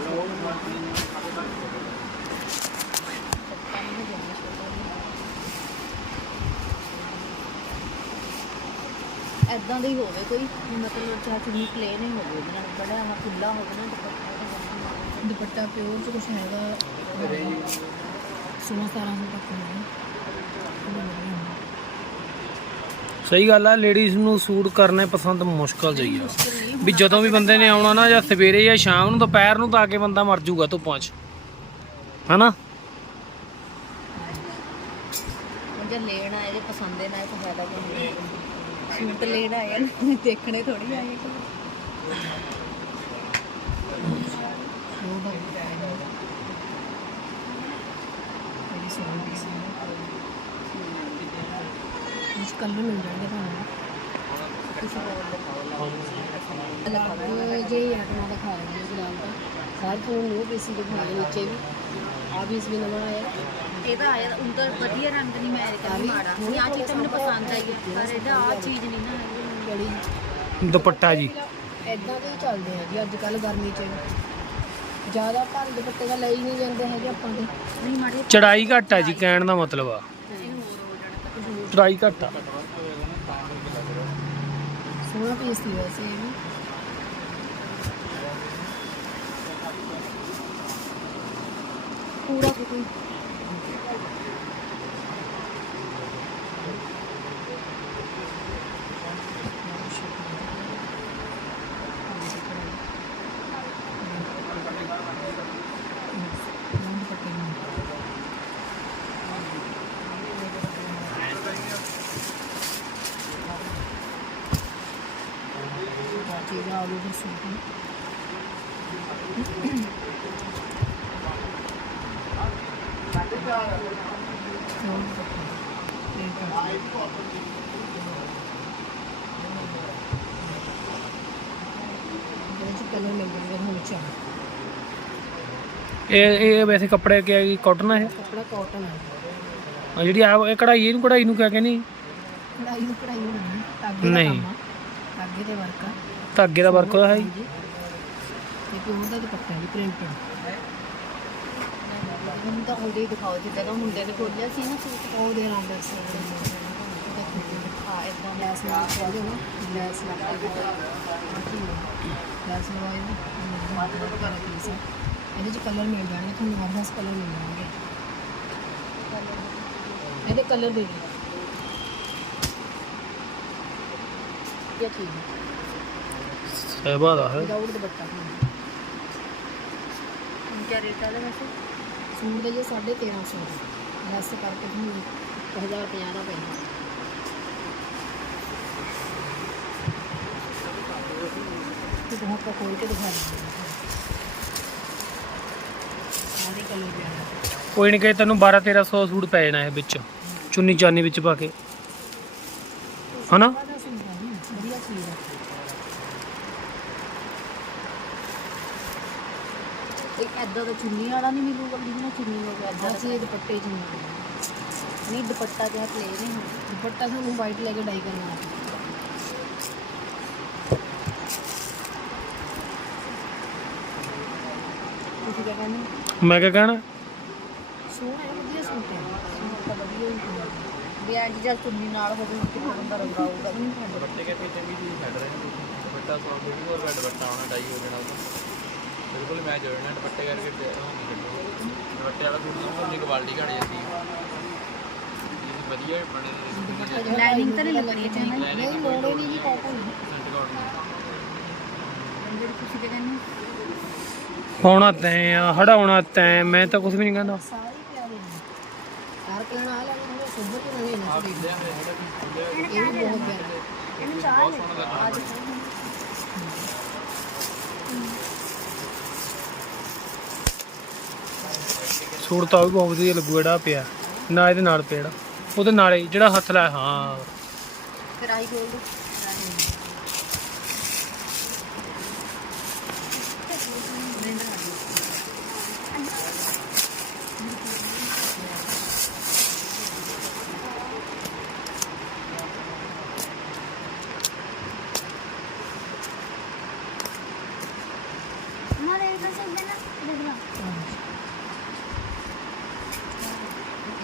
ਐਦਾਂ ਦਾ ਹੀ ਹੋਵੇ ਕੋਈ ਮਤਲਬ ਚਾਹ ਚੁੰਨੀ ਪਲੇਨ ਹੀ ਹੋਵੇ ਉਹਦੇ ਨਾਲ ਬੜਾ ਆਹ ਖੁੱਲਾ ਹੋਵੇ ਨਾ ਦੁਪੱਟਾ ਦੁਪੱਟਾ ਪਿਓਰ ਚ ਕੁਝ ਹੈਗਾ। 16 1700 ਤੱਕ ਹੁੰਦਾ। ਸਹੀ ਗੱਲ ਆ ਲੇਡੀਜ਼ ਨੂੰ ਸੂਟ ਕਰਨੇ ਪਸੰਦ ਮੁਸ਼ਕਲ ਜਿਹੀ ਆ। ਵੀ ਜਦੋਂ ਵੀ ਬੰਦੇ ਨੇ ਆਉਣਾ ਨਾ ਜਾਂ ਸਵੇਰੇ ਜਾਂ ਸ਼ਾਮ ਨੂੰ ਦੁਪਹਿਰ ਨੂੰ ਤਾਂ ਆ ਕੇ ਬੰਦਾ ਮਰ ਜਾਊਗਾ ਧੁੱਪਾਂ 'ਚ। ਹਨਾ? ਹੁਣ ਜੇ ਲੈਣ ਆਏ ਜੇ ਪਸੰਦ ਹੈ ਨਾ ਇਹ ਤਾਂ ਫਾਇਦਾ ਕੋਈ ਨਹੀਂ ਸੂਟ ਲੈਣ ਆਏ ਨੇ ਦੇਖਣੇ ਥੋੜੀ ਆਏ ਕੋਈ ਉਹ ਦਾ ਬੜੀ ਸੋਹਣੀ ਪੀਸ ਹੈ ਇਸ ਕਲਰ ਮਿਲ ਜਾਣਗੇ ਤੁਹਾਨੂੰ ਅਲੱਗ ਜਿਹੀ ਆਟਮਾ ਦਿਖਾ ਰਹੀ ਹੈ ਗੁਲਾਬ ਦਾ ਸਾਰੇ ਤੁਹਾਨੂੰ ਨਿਊ ਪੀਸ ਦਿਖਾਏ ਨੀਚੇ ਵੀ ਆ ਪੀਸ ਵੀ ਨਵਾਂ ਆਇਆ ਇਹਦਾ ਆਇਆ ਉਧਰ ਵਧੀਆ ਰੰਗ ਨਹੀਂ ਮੈਂ ਇਹਦਾ ਮਾੜਾ ਨਹੀਂ ਆ ਚੀਜ਼ ਮੈਨੂੰ ਪਸੰਦ ਆਈ ਹੈ ਪਰ ਇਹਦਾ ਆ ਚੀਜ਼ ਨਹੀਂ ਨਾ ਬੜੀ ਦੁਪੱਟਾ ਜੀ ਇਦਾਂ ਦੇ ਚੱਲਦੇ ਆ ਜੀ, ਅੱਜ ਕੱਲ ਗਰਮੀ 'ਚ। ਜ਼ਿਆਦਾ ਭਾਰੀ ਦੁਪੱਟੇ ਦਾ ਲਈ ਨਹੀਂ ਜਾਂਦੇ ਹੈਗੇ ਆਪਾਂ ਤੇ ਨਹੀਂ ਮਾੜੀ ਚੜਾਈ ਘੱਟ ਆ ਜੀ ਕਹਿਣ ਦਾ ਮਤਲਬ ਆ। ਇਹ ਹੋਰ ਹੋ ਜਾਣਾ ਚੜਾਈ ਘੱਟ ਆ। ਸੋਹਣਾ ਪੀਸ ਸੀ ਵੈਸੇ ਇਹ ਵੀ। ਪੂਰਾ ਕੋਈ ਬਹੁਤ ਦੁਪੱਟੇ ਨੇ ਚੀਜ਼ਾਂ ਆਲੂ ਦੇ ਸੂਟ ਨੇ ਇਹ ਇਹ ਇਹ ਵੈਸੇ ਕੱਪੜੇ ਕਿ ਕਾਟਨ ਇਹ? ਕੱਪੜਾ ਕਾਟਨ ਹੈ ਆ ਜਿਹੜੀ ਆ ਇਹ ਕਢਾਈ ਇਹਨੂੰ ਕਢਾਈ ਨੂੰ ਕਿਆ ਕਹਿੰਦੇ ਕਢਾਈ ਨੂੰ ਕਢਾਈ ਨਹੀਂ ਧਾਗੇ ਦਾ ਨਹੀਂ। ਕੰਮ ਆ। ਧਾਗੇ ਤੇ ਵਰਕ ਆ। ਧਾਗੇ ਦਾ ਵਰਕ ਹੋਇਆ ਹੈ ਜੀ? ਹਾਂਜੀ। ਤੇ ਪਿਓਰ ਦਾ ਦੁਪੱਟਾ ਜੀ ਪ੍ਰਿੰਟਡ ਹੁਣ ਤਾਂ ਉਹਦੇ ਹੀ ਦਿਖਾਓ ਜਿੱਦਾਂ ਦਾ ਮੁੰਡੇ ਨੇ ਖੋਲਿਆ ਸੀ ਨਾ ਸੂਟ ਉਹ ਦੇ ਨਾਲ ਦੱਸ ਹਾਂ ਇਦਾਂ ਲੈਸ ਨਾਲ ਖੋਲ ਦਿਓ ਨਾ ਲੈਸ ਲੱਗ ਕੇ ਲੈਸ ਲਵਾਈ ਨਾ ਪੀਸ ਆ। ਇਹਦੇ ਚ ਕਲਰ ਮਿਲ ਜਾਣਗੇ ਤੁਹਾਨੂੰ 10 ਕਲਰ ਮਿਲ ਜਾਣਗੇ। ਇਹਦੇ ਕਲਰ ਦੇ ਦਿਓ। ਇਹ ਠੀਕ ਹੈ। ਸਹਿਬਾ ਦਾ ਹੈ। ਵਿਦਾਊਟ ਦੁਪੱਟਾ। ਕਿਆ ਰੇਟ ਆ ਦਾ ਵੈਸੇ? ਸੂਟ ਦੇ ਜੇ 1350 ਲੈਸ ਕਰਕੇ ਤੁਹਾਨੂੰ 1050 ਦਾ ਪੈਂਦਾ ਤੇ ਬਹੁਤ ਕੋ ਖੋਲ ਕੇ ਦਿਖਾ ਦਿੰਦੇ ਸਾਰੇ ਕਲਰ ਕੋਈ ਨਹੀਂ ਕਹੇ ਤੈਨੂੰ 12 1300 ਸੂਟ ਪੈ ਜਾਣਾ ਇਹ ਵਿੱਚ। ਚੁੰਨੀ ਚਾਨੀ ਵਿੱਚ ਪਾ ਕੇ। ਹਨਾ ਦਾ ਸੂਟ ਆ ਜੀ, ਵਧੀਆ ਚੀਜ਼ ਆ ਇਦਾਂ ਦਾ ਚੁੰਨੀ ਵਾਲਾ ਨਹੀਂ ਮਿਲੂਗਾ ਜਿਹਨਾਂ ਚੁੰਨੀ ਹੋਵੇ ਇਦਾਂ ਦਾ ਅਸੀਂ ਦੁਪੱਟੇ ਚ ਨਹੀਂ ਦੁਪੱਟਾ ਜਿਹਾ ਪਲੇ ਨਹੀਂ ਦੁਪੱਟਾ ਸਾਨੂੰ ਵਾਈਟ ਲੈ ਕੇ ਡਾਈ ਕਰਨਾ। ਤੁਸੀਂ ਕਿਆ ਕਹਿੰਦੇ ਹੋ? ਮੈਂ ਕਿਆ ਕਹਿਣਾ? ਸੋਹਣਾ ਹੈ ਵਧੀਆ ਸੂਟ ਹੈ। ਸੂਟ ਤਾਂ ਵਧੀਆ ਹੀ ਹੁੰਦਾ। ਵੀ ਐਂ ਜਦ ਚੁੰਨੀ ਨਾਲ ਹੋਵੇ ਤੇ ਬੰਦਾ ਰੰਗਾ ਹੋਊਗਾ ਨਹੀਂ ਦੁਪੱਟੇ ਕੇ ਪੀਛੇ ਵੀ ਤੁਸੀਂ ਛੱਡ ਰਹੇ ਹੋ ਦੁਪੱਟਾ ਸੌਂ ਦੇ ਵੀ ਹੋਰ ਬੈਡ ਬੱਟਾ ਆਉਣਾ ਡਾਈ ਹੋ ਜਾਣਾ ਉਹਦਾ। ਬਿਲਕੁਲ ਮੈਂ ਜੋੜਨਾ ਦੁਪੱਟੇ ਕਰਕੇ ਹੋਣੀ ਕੱਢੋ ਦੁਪੱਟੇ ਵਾਲਾ ਸੂਟ ਨੂੰ ਉਹਦੀ ਕੁਆਲਿਟੀ ਘਟ ਜਾਂਦੀ ਹੈ ਇਹ ਵਧੀਆ ਬਣੇ ਨੇ। ਲਾਈਨਿੰਗ ਤਾਂ ਨਹੀਂ ਲੱਗਣੀ ਚਾਹੀਦੀ ਨਹੀਂ ਲੋੜੇ ਨਹੀਂ ਜੀ ਕਾਟਨ ਕਾਟਨ ਪਾਉਣਾ ਤੈ ਆ ਹੜਾਉਣਾ ਤੈ ਮੈਂ ਤਾਂ ਕੁਝ ਵੀ ਨਹੀਂ ਕਹਿੰਦਾ। ਇਹ ਬਹੁਤ ਪਿਆਰਾ। ਇਹਨੂੰ ਚਾਹ ਲੈ ਅੱਜ ਲੱਗਦਾ ਉਹ ਵੀ ਬਹੁਤ ਵਧੀਆ ਲੱਗੂ ਜਿਹੜਾ ਪਿਆ। ਨਾ ਇਹਦੇ ਨਾਲ ਪਿਆ ਜਿਹੜਾ। ਉਹਦੇ ਨਾਲ ਹੀ ਜਿਹੜਾ ਹੱਥ ਲਾਇਆ, ਹਾਂ। ਫਿਰ ਆਈ ਗੋਲਡ ਮਾਰੇ ਇਹ ਤਾਂ ਸਭ ਨਾ ਦੇਖ ਲਾ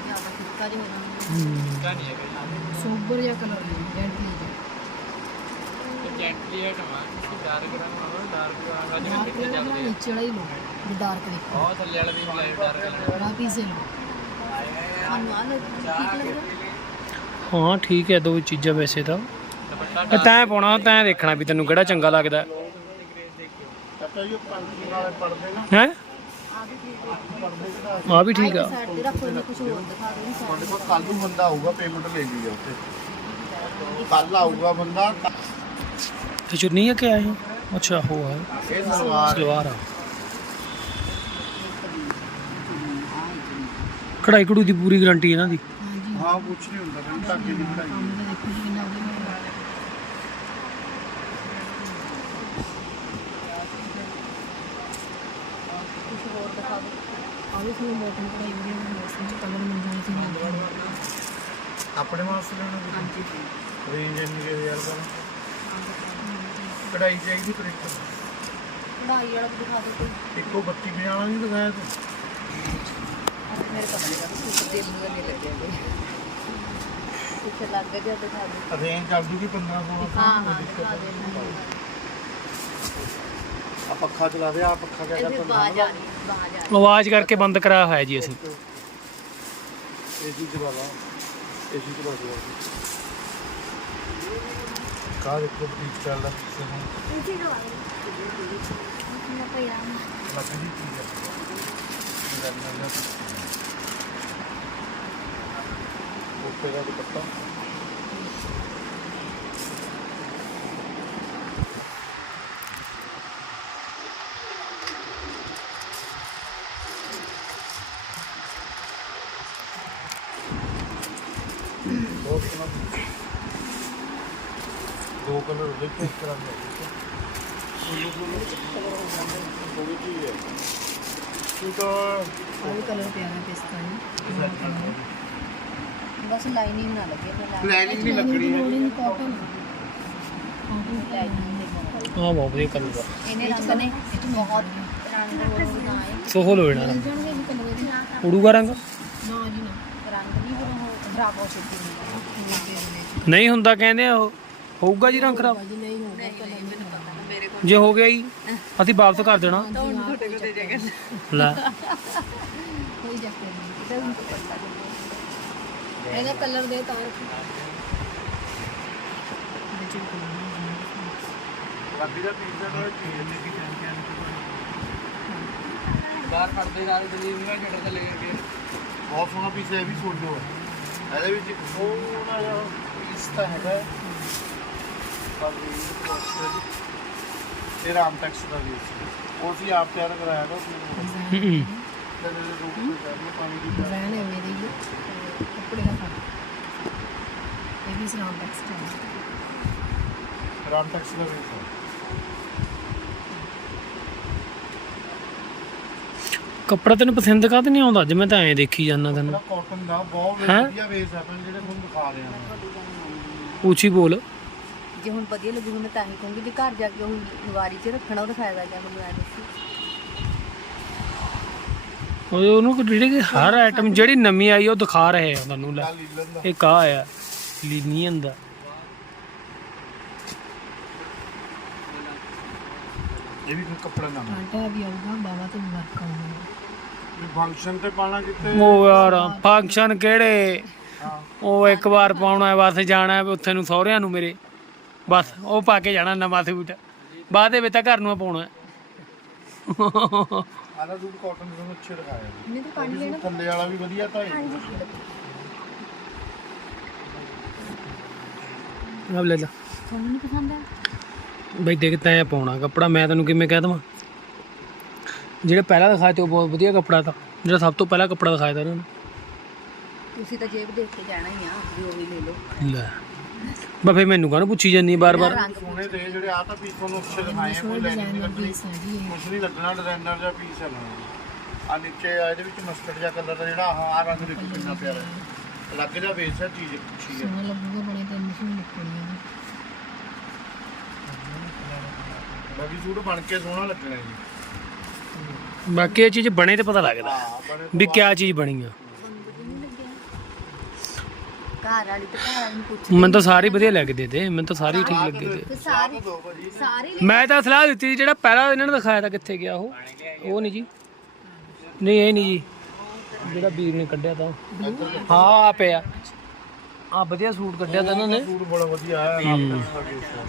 ਜ਼ਿਆਦਾ ਫਿੱਕਾ ਜਿਹਾ ਹੋਣਾ ਕਿਆ ਨਹੀਂ ਹੈਗਾ ਸੋਬਰ ਜਿਹਾ ਕਲਰ ਹੈ ਜੈਂਟਲੀ ਜਿਹਾ ਇਹ ਜੈਂਟਲੀ ਆਈਟਮ ਆ ਕਿ ਡਾਰਕ ਰੰਗ ਹੋਣਾ ਡਾਰਕ ਅੱਜ ਕੱਲ੍ਹ ਡਾਰਕ ਕਿੱਥੇ ਕਲਰ ਚੱਲਦੇ ਆ ਨੀਚੇ ਵਾਲਾ ਹੀ ਲੋ ਜੇ ਡਾਰਕ ਦੇਖੋ ਬਹੁਤ ਥੱਲੇ ਵਾਲਾ ਵੀ ਲਾਈਟ ਡਾਰਕ ਕਲਰ ਬੜਾ ਪੀਸੇ ਲੋ ਸਾਨੂੰ ਆ ਲੱਗ ਠੀਕ ਲੱਗਦਾ ਹਾਂ ਠੀਕ ਹੈ ਦੋ ਚੀਜ਼ਾਂ ਵੈਸੇ ਤਾਂ ਦੁਪੱਟਾ ਇਹ ਤੈਂ ਪਾਉਣਾ ਤੈਂ ਦੇਖਣਾ ਵੀ ਤੈਨੂੰ ਕਿਹੜਾ ਚੰਗਾ ਲੱਗਦਾ ਹੈ ਆ ਵੀ ਠੀਕ ਆ। ਸਾਈਡ ਤੇ ਰੱਖੋ ਇਹਨੇ ਕੁਝ ਹੋਰ ਦਿਖਾ ਦਿਓ ਤੁਹਾਡੇ ਕੋਲ ਕੱਲ ਨੂੰ ਬੰਦਾ ਆਊਗਾ ਪੇਮੈਂਟ ਲੈ ਲਈ ਉੱਥੇ। ਕੱਲ ਆਊਗਾ ਬੰਦਾ ਤਾਂ ਚੁੰਨੀ ਹੈ ਕਿ ਇਹ ਅੱਛਾ ਹੋ ਹੈ ਇਹ ਸਲਵਾਰ ਸਲਵਾਰ ਆ। ਕਢਾਈ ਕਢੂ ਦੀ ਪੂਰੀ ਗਾਰੰਟੀ ਇਹਨਾਂ ਦੀ? ਹਾਂ ਕੁਛ ਨਹੀਂ ਹੁੰਦਾ ਧਾਗੇ ਦੀ ਕਢਾਈ ਕੰਮ ਦਾ ਦੇਖੋ ਜੀ ਕਿੰਨਾ ਵਧੀਆ ਕੁਝ ਹੋਰ ਦਿਖਾ ਦਿਓ ਆ ਵੀ ਤੁਹਾਨੂੰ ਮੋਟਨ ਕਢਾਈ ਵਧੀਆ ਮੌਸਮ ਚ ਕਲਰ ਮਿਲ ਜਾਣੇ ਸੀ ਨਾਲ ਆਪਣੇ ਵਾਸਤੇ ਲੈਣਾ ਹਾਂਜੀ ਰੇਂਜ ਇੰਨੀ ਕੁ ਹਜ਼ਾਰ ਦਾ ਕਢਾਈ ਚਾਹੀਦੀ ਪਰ ਇੱਕ। ਕਢਾਈ ਵਾਲਾ ਦਿਖਾ ਦਿਓ ਕੋਈ। ਇੱਕੋ 32 50 ਵਾਲਾ ਨਹੀਂ ਦਿਖਾਇਆ ਤੂੰ? ਮੇਰੇ ਪਤਾ ਨਹੀਂ ਲੱਗਦਾ ਸੂਟ ਦੇ ਨੂੰ ਨਹੀਂ ਲੱਗਿਆ ਜੀ ਕੁਝ ਲੱਗ ਗਿਆ ਦਿਖਾ ਦਿਓ। ਰੇਂਜ ਚੱਲ ਜੂਗੀ 15 16 ਹਾਂ ਹਾਂ ਦਿਖਾ ਦੇਣਾ ਆ ਪੱਖਾ ਚਲਾ ਦੇ ਆ ਪੱਖਾ ਕਿਆ ਇਹਦੇ ਕਰਦਾ ਬਾਜ ਆ ਰਹੀ ਬਾਜ ਆ ਰਹੀ। ਆਵਾਜ਼ ਕਰਕੇ ਬੰਦ ਕਰਾਇਆ ਹੋਇਆ ਜੀ ਅਸੀਂ। ਏਸੀ ਚਲਾ ਲਾ ਏਸੀ ਚਲਾ ਦੇ ਕਾ ਦੇਖੋ ਠੀਕ ਚੱਲਦਾ ਪਿੱਛੇ ਨੂੰ? ਇਸੇ ਤੋਂ ਆਈ ਮੈਂ ਪਿਆ ਲੱਗਦੀ ਚੀਜ਼ ਹੈ ਕਰਨਾ ਹੈ ਉੱਤੇ ਦਾ ਦੁਪੱਟਾ ਬਹੁਤ ਸੋਹਣਾ ਦੋ ਕਲਰ ਉਹਦੇ ਤੇ ਇਸ ਤਰ੍ਹਾਂ ਦੇ ਕੋਈ ਚੀਜ਼ ਹੈ ਇਹ ਤਾਂ ਆ ਵੀ ਕਲਰ ਪਿਆਰਾ ਪਿਸਤਾ ਹੈ ਬਸ ਲਾਈਨਿੰਗ ਨਾ ਲੱਗੇ ਪਲੈਨਿੰਗ ਨਹੀਂ ਲੱਗਣੀ ਹੈ ਕਾਟਨ ਲਾਈਨਿੰਗ ਆ ਬਹੁਤ ਵਧੀਆ ਕਲਰ ਦਾ ਇਹਨੇ ਰੰਗ ਨੇ ਇਹ ਬਹੁਤ ਰੰਗ ਆਏ। ਸੋਹੋ ਲੋ ਇਹਨਾਂ ਮਿਲ ਜਾਣਗੇ ਜੀ ਕਲਰ ਦੇ ਉੜੂਗਾ ਰੰਗ? ਨਾ ਜੀ ਨਾ। ਰੰਗ ਨਹੀਂ ਫਿਰ ਉਹ ਖਰਾਬ ਹੋ ਸਕਦੀ ਨਹੀਂ ਨਹੀਂ ਹੁੰਦਾ ਕਹਿੰਦੇ ਉਹ। ਹੋਊਗਾ ਜੀ ਰੰਗ ਖਰਾਬ? ਜੀ ਹੋ ਗਿਆ ਜੀ ਅਸੀਂ ਵਾਪਸ ਕਰ ਦੇਣਾ। ਤੁਹਾਡੇ ਕੋਲ ਦੇ ਜਾਏਗਾ। ਲੈ। ਨਹੀਂ ਇਹਦਾ ਹੁਣ ਪਤਾ ਇਹਦਾ ਕਲਰ ਦੇ ਤਾਂ ਰੱਬੀ ਦਾ ਦਾ ਥੋੜਾ ਚੀਜ਼ ਲੈ ਕੇ ਜਾਣ ਕੇ ਬਾਹਰ ਫੜਦੇ ਨਾਲ ਦਲੀਪ ਨਾਲ ਛੱਡ ਥੱਲੇ ਕਰਕੇ ਬਹੁਤ ਸੋਹਣਾ ਪੀਸ ਹੈ ਇਹ ਵੀ ਸੋਲੋ ਹੈ ਇਹਦੇ ਵਿੱਚ ਥੋੜਾ ਜਿਹਾ ਪੀਸ ਤਾਂ ਹੈਗਾ। ਪਰ ਇਹ ਰਾਮ ਟੈਕਸ ਦਾ ਵੀ। ਉਹ ਸੀ ਆਪ ਤਿਆਰ ਕਰਾਇਆ ਨਾ। ਤੇ ਦੀ ਹੈ ਤੇ ਕੱਪੜੇ ਦਾ ਫ਼ਰਕ ਇਹ ਵੀ ਸਰਾਮ ਟੈਕਸਟਾਈਲ ਰਾਮ ਟੈਕਸ ਦਾ ਵੀ ਸੀ। ਕੱਪੜਾ ਤੈਨੂੰ ਪਸੰਦ ਕਾਹਤੇ ਨਹੀਂ ਆਉਂਦਾ? ਅੱਜ ਮੈਂ ਤਾਂ ਐਂ ਦੇਖੀ ਜਾਂਦਾ ਤੈਨੂੰ। ਕਾਟਨ ਦਾ ਬਹੁਤ ਹੈਂ? ਵਧੀਆ ਵੇਸ ਹੈ ਆਪਣੇ ਜਿਹੜੇ ਤੁਹਾਨੂੰ ਦਿਖਾ ਰਹੇ ਹਾਂ ਉੱਚੀ ਬੋਲ। ਜੇ ਹੁਣ ਵਧੀਆ ਲੱਗੂਗਾ ਮੈਂ ਤਾਂ ਹੀ ਕਹੂੰਗੀ ਵੀ ਘਰ ਜਾ ਕੇ ਉਹ ਦੀਵਾਰੀ 'ਚ ਰੱਖਣਾ ਉਹਦਾ ਫਾਇਦਾ ਕਿਆ ਮੈਨੂੰ ਐ ਦੱਸੀ ਉਹ- ਉਹਨੂੰ ਜਿਹੜੀ ਕਿ ਹਰ ਆਈਟਮ ਜਿਹੜੀ ਨਵੀਂ ਆਈ ਉਹ ਦਿਖਾ ਰਹੇ ਆ ਤੁਹਾਨੂੰ ਲੈ। ਇਹ ਕਾ ਆ? ਲੀਨੀਅਨ ਦਾ। ਇਹ ਵੀ ਕੋਈ ਕੱਪੜਾ ਨਾ ਫਰੰਟ ਵੀ ਆਊਗਾ ਬਾਵਾ ਤੇ ਵਰਕ ਆਊਗਾ। ਵੀ ਫੰਕਸ਼ਨ ਤੇ ਪਾਣਾ ਕਿਤੇ ਉਹ ਯਾਰ ਫੰਕਸ਼ਨ ਕਿਹੜੇ? ਉਹ ਇੱਕ ਵਾਰ ਪਾਉਣਾ ਹੈ ਬਸ ਜਾਣਾ ਹੈ ਉੱਥੇ ਨੂੰ ਸਹੁਰਿਆਂ ਨੂੰ ਮੇਰੇ। ਬਸ ਉਹ ਪਾ ਕੇ ਜਾਣਾ ਨਵਾਂ ਸੂਟ। ਬਾਅਦ ਦੇ ਵਿੱਚ ਤਾਂ ਘਰ ਨੂੰ ਪਾਉਣਾ ਹੈ। ਆਲਾ ਸੂਟ ਕਾਟਨ ਦੇ ਨੂੰ ਅੱਛੇ ਦਿਖਾਇਆ ਇਹਨੇ ਤਾਂ ਪਾਣੀ ਲੈਣਾ ਥੱਲੇ ਵਾਲਾ ਵੀ ਵਧੀਆ ਤਾਂ ਹੈ। ਆਹ ਲੈ ਲਾ। ਤੁਹਾਨੂੰ ਨਹੀਂ ਪਸੰਦ ਆ ਬਈ ਦੇਖ ਤੈਂ ਪਾਉਣਾ ਕੱਪੜਾ ਮੈਂ ਤੈਨੂੰ ਕਿਵੇਂ ਕਹਿ ਦਵਾਂ? ਜਿਹੜਾ ਪਹਿਲਾਂ ਦਿਖਾਇਆ ਤੇ ਉਹ ਬਹੁਤ ਵਧੀਆ ਕੱਪੜਾ ਤਾਂ। ਜਿਹੜਾ ਸਭ ਤੋਂ ਪਹਿਲਾਂ ਕੱਪੜਾ ਦਿਖਾਇਆ ਤਾ ਉਹਨਾਂ। ਨੇ ਤੁਸੀਂ ਤਾਂ ਜੇਬ ਦੇਖ ਕੇ ਜਾਣਾ ਹੀ ਆ ਵੀ ਉਹ ਵੀ ਲੈ ਲਓ। ਲੈ। ਬਾ ਫੇ ਮੈਨੂੰ ਕਾਹਨੂੰ ਪੁੱਛੀ ਜਾਂਦੀ ਬਾਰ-ਬਾਰ? ਰੰਗ ਸੋਹਣੇ ਤੇ ਜਿਹੜੇ ਆ ਤਾਂ ਪੀਸ ਤੁਹਾਨੂੰ ਅੱਛੇ ਦਿਖਾਏ ਆ ਕੋਈ ਲਾਈਨਿੰਗ ਨਹੀਂ ਲੱਗਣੀ ਕੁਛ ਨਹੀਂ ਲੱਗਣਾ ਡਿਜ਼ਾਈਨਰ ਜਾਂ ਪੀਸ ਹੈ ਆ ਨੀਚੇ ਆ ਇਹਦੇ ਵਿੱਚ ਮਸਟਰਡ ਜਿਹਾ ਕਲਰ ਦਾ ਜਿਹੜਾ ਆਹ ਰੰਗ ਦੇਖੋ ਕਿੰਨਾ ਪਿਆਰਾ ਹੈ। ਅਲੱਗ ਜਿਹਾ ਬੇਸ ਹੈ ਚੀਜ਼ ਅੱਛੀ ਹੈ। ਸੋਹਣਾ ਲੱਗੂਗਾ ਬਣੇ ਤੇ ਮਸ਼ੀਨ ਨਿਕਲਣੀ ਆ। ਬਾਕੀ ਸੂਟ ਬਣ ਕੇ ਸੋਹਣਾ ਲੱਗਣਾ ਜੀ। ਬਾਕੀ ਇਹ ਚੀਜ਼ ਬਣੇ ਤੇ ਪਤਾ ਲੱਗਦਾ ਹਾਂ ਵੀ ਕਿਆ ਚੀਜ਼ ਬਣੀ ਆ। ਘਰ ਵਾਲੀ ਤੇ ਘਰ ਵਾਲੀ ਨੂੰ ਪੁੱਛ ਮੈਨੂੰ ਤਾਂ ਸਾਰੇ ਵਧੀਆ ਲੱਗਦੇ ਤੇ ਮੈਨੂੰ ਤਾਂ ਸਾਰੇ ਹੀ ਠੀਕ ਲੱਗੇ ਤੇ ਤੇ। ਸਾਰੇ ਸਾਰੇ ਮੈਂ ਤਾਂ ਸਲਾਹ ਦਿੱਤੀ ਸੀ ਜਿਹੜਾ ਪਹਿਲਾਂ ਇਹਨਾਂ ਨੇ ਦਿਖਾਇਆ ਤਾਂ ਕਿੱਥੇ ਗਿਆ ਉਹ। ਉਹ ਨਹੀਂ ਜੀ। ਨਹੀਂ ਇਹ ਨਹੀਂ ਜੀ। ਜਿਹੜਾ ਵੀਰ ਨੇ ਕੱਢਿਆ ਤਾਂ ਹਾਂ ਆ ਪਿਆ। ਆ ਵਧੀਆ ਸੂਟ ਕੱਢਿਆ ਤਾਂ ਇਹਨਾਂ ਨੇ। ਸੂਟ ਬੜਾ ਵਧੀਆ ਹੈ। ਰਾਤ ਦਾ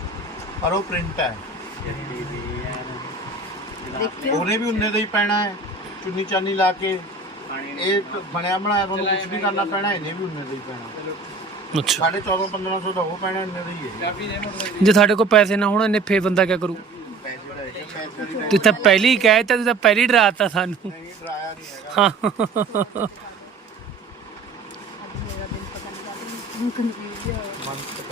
ਪਰ ਉਹ ਪ੍ਰਿੰਟ ਹੈ। ਦੇਖਿਓ। ਉਹਨੇ ਵੀ ਉਨੇ ਦਾ ਹੀ ਪੈਣਾ ਹੈ। ਚੁੰਨੀ ਚਾਨੀ ਲਾ ਕੇ ਇਹ ਤਾਂ ਬਣਿਆ ਬਣਾਇਆ ਤੁਹਾਨੂੰ ਕੁਝ ਨਹੀਂ ਕਰਨਾ ਪੈਣਾ ਇਹਨੇ ਵੀ ਉਨੇ ਦਾ ਹੀ ਪੈਣਾ। ਅੱਛਾ। ਸਾਢੇ 14 1500 ਦਾ ਉਹ ਪੈਣਾ ਇੰਨੇ ਦਾ ਹੀ ਹੈ ਜੇ ਸਾਡੇ ਕੋਲ ਪੈਸੇ ਨਾ ਹੋਣ ਇੰਨੇ ਫੇ ਬੰਦਾ ਕੀ ਕਰੂ? ਪੈਸੇ ਦਾ ਹੈ ਪੈਸੇ ਦੀ ਤੂੰ ਤਾਂ ਪਹਿਲੀ ਕਹਿ ਤਾ ਤੂੰ ਤਾਂ ਪਹਿਲੀ ਡਰਾਤਾ ਸਾਨੂੰ। ਨਹੀਂ ਡਰਾਇਆ ਨਹੀਂ ਹੈਗਾ। ਹਾਂ।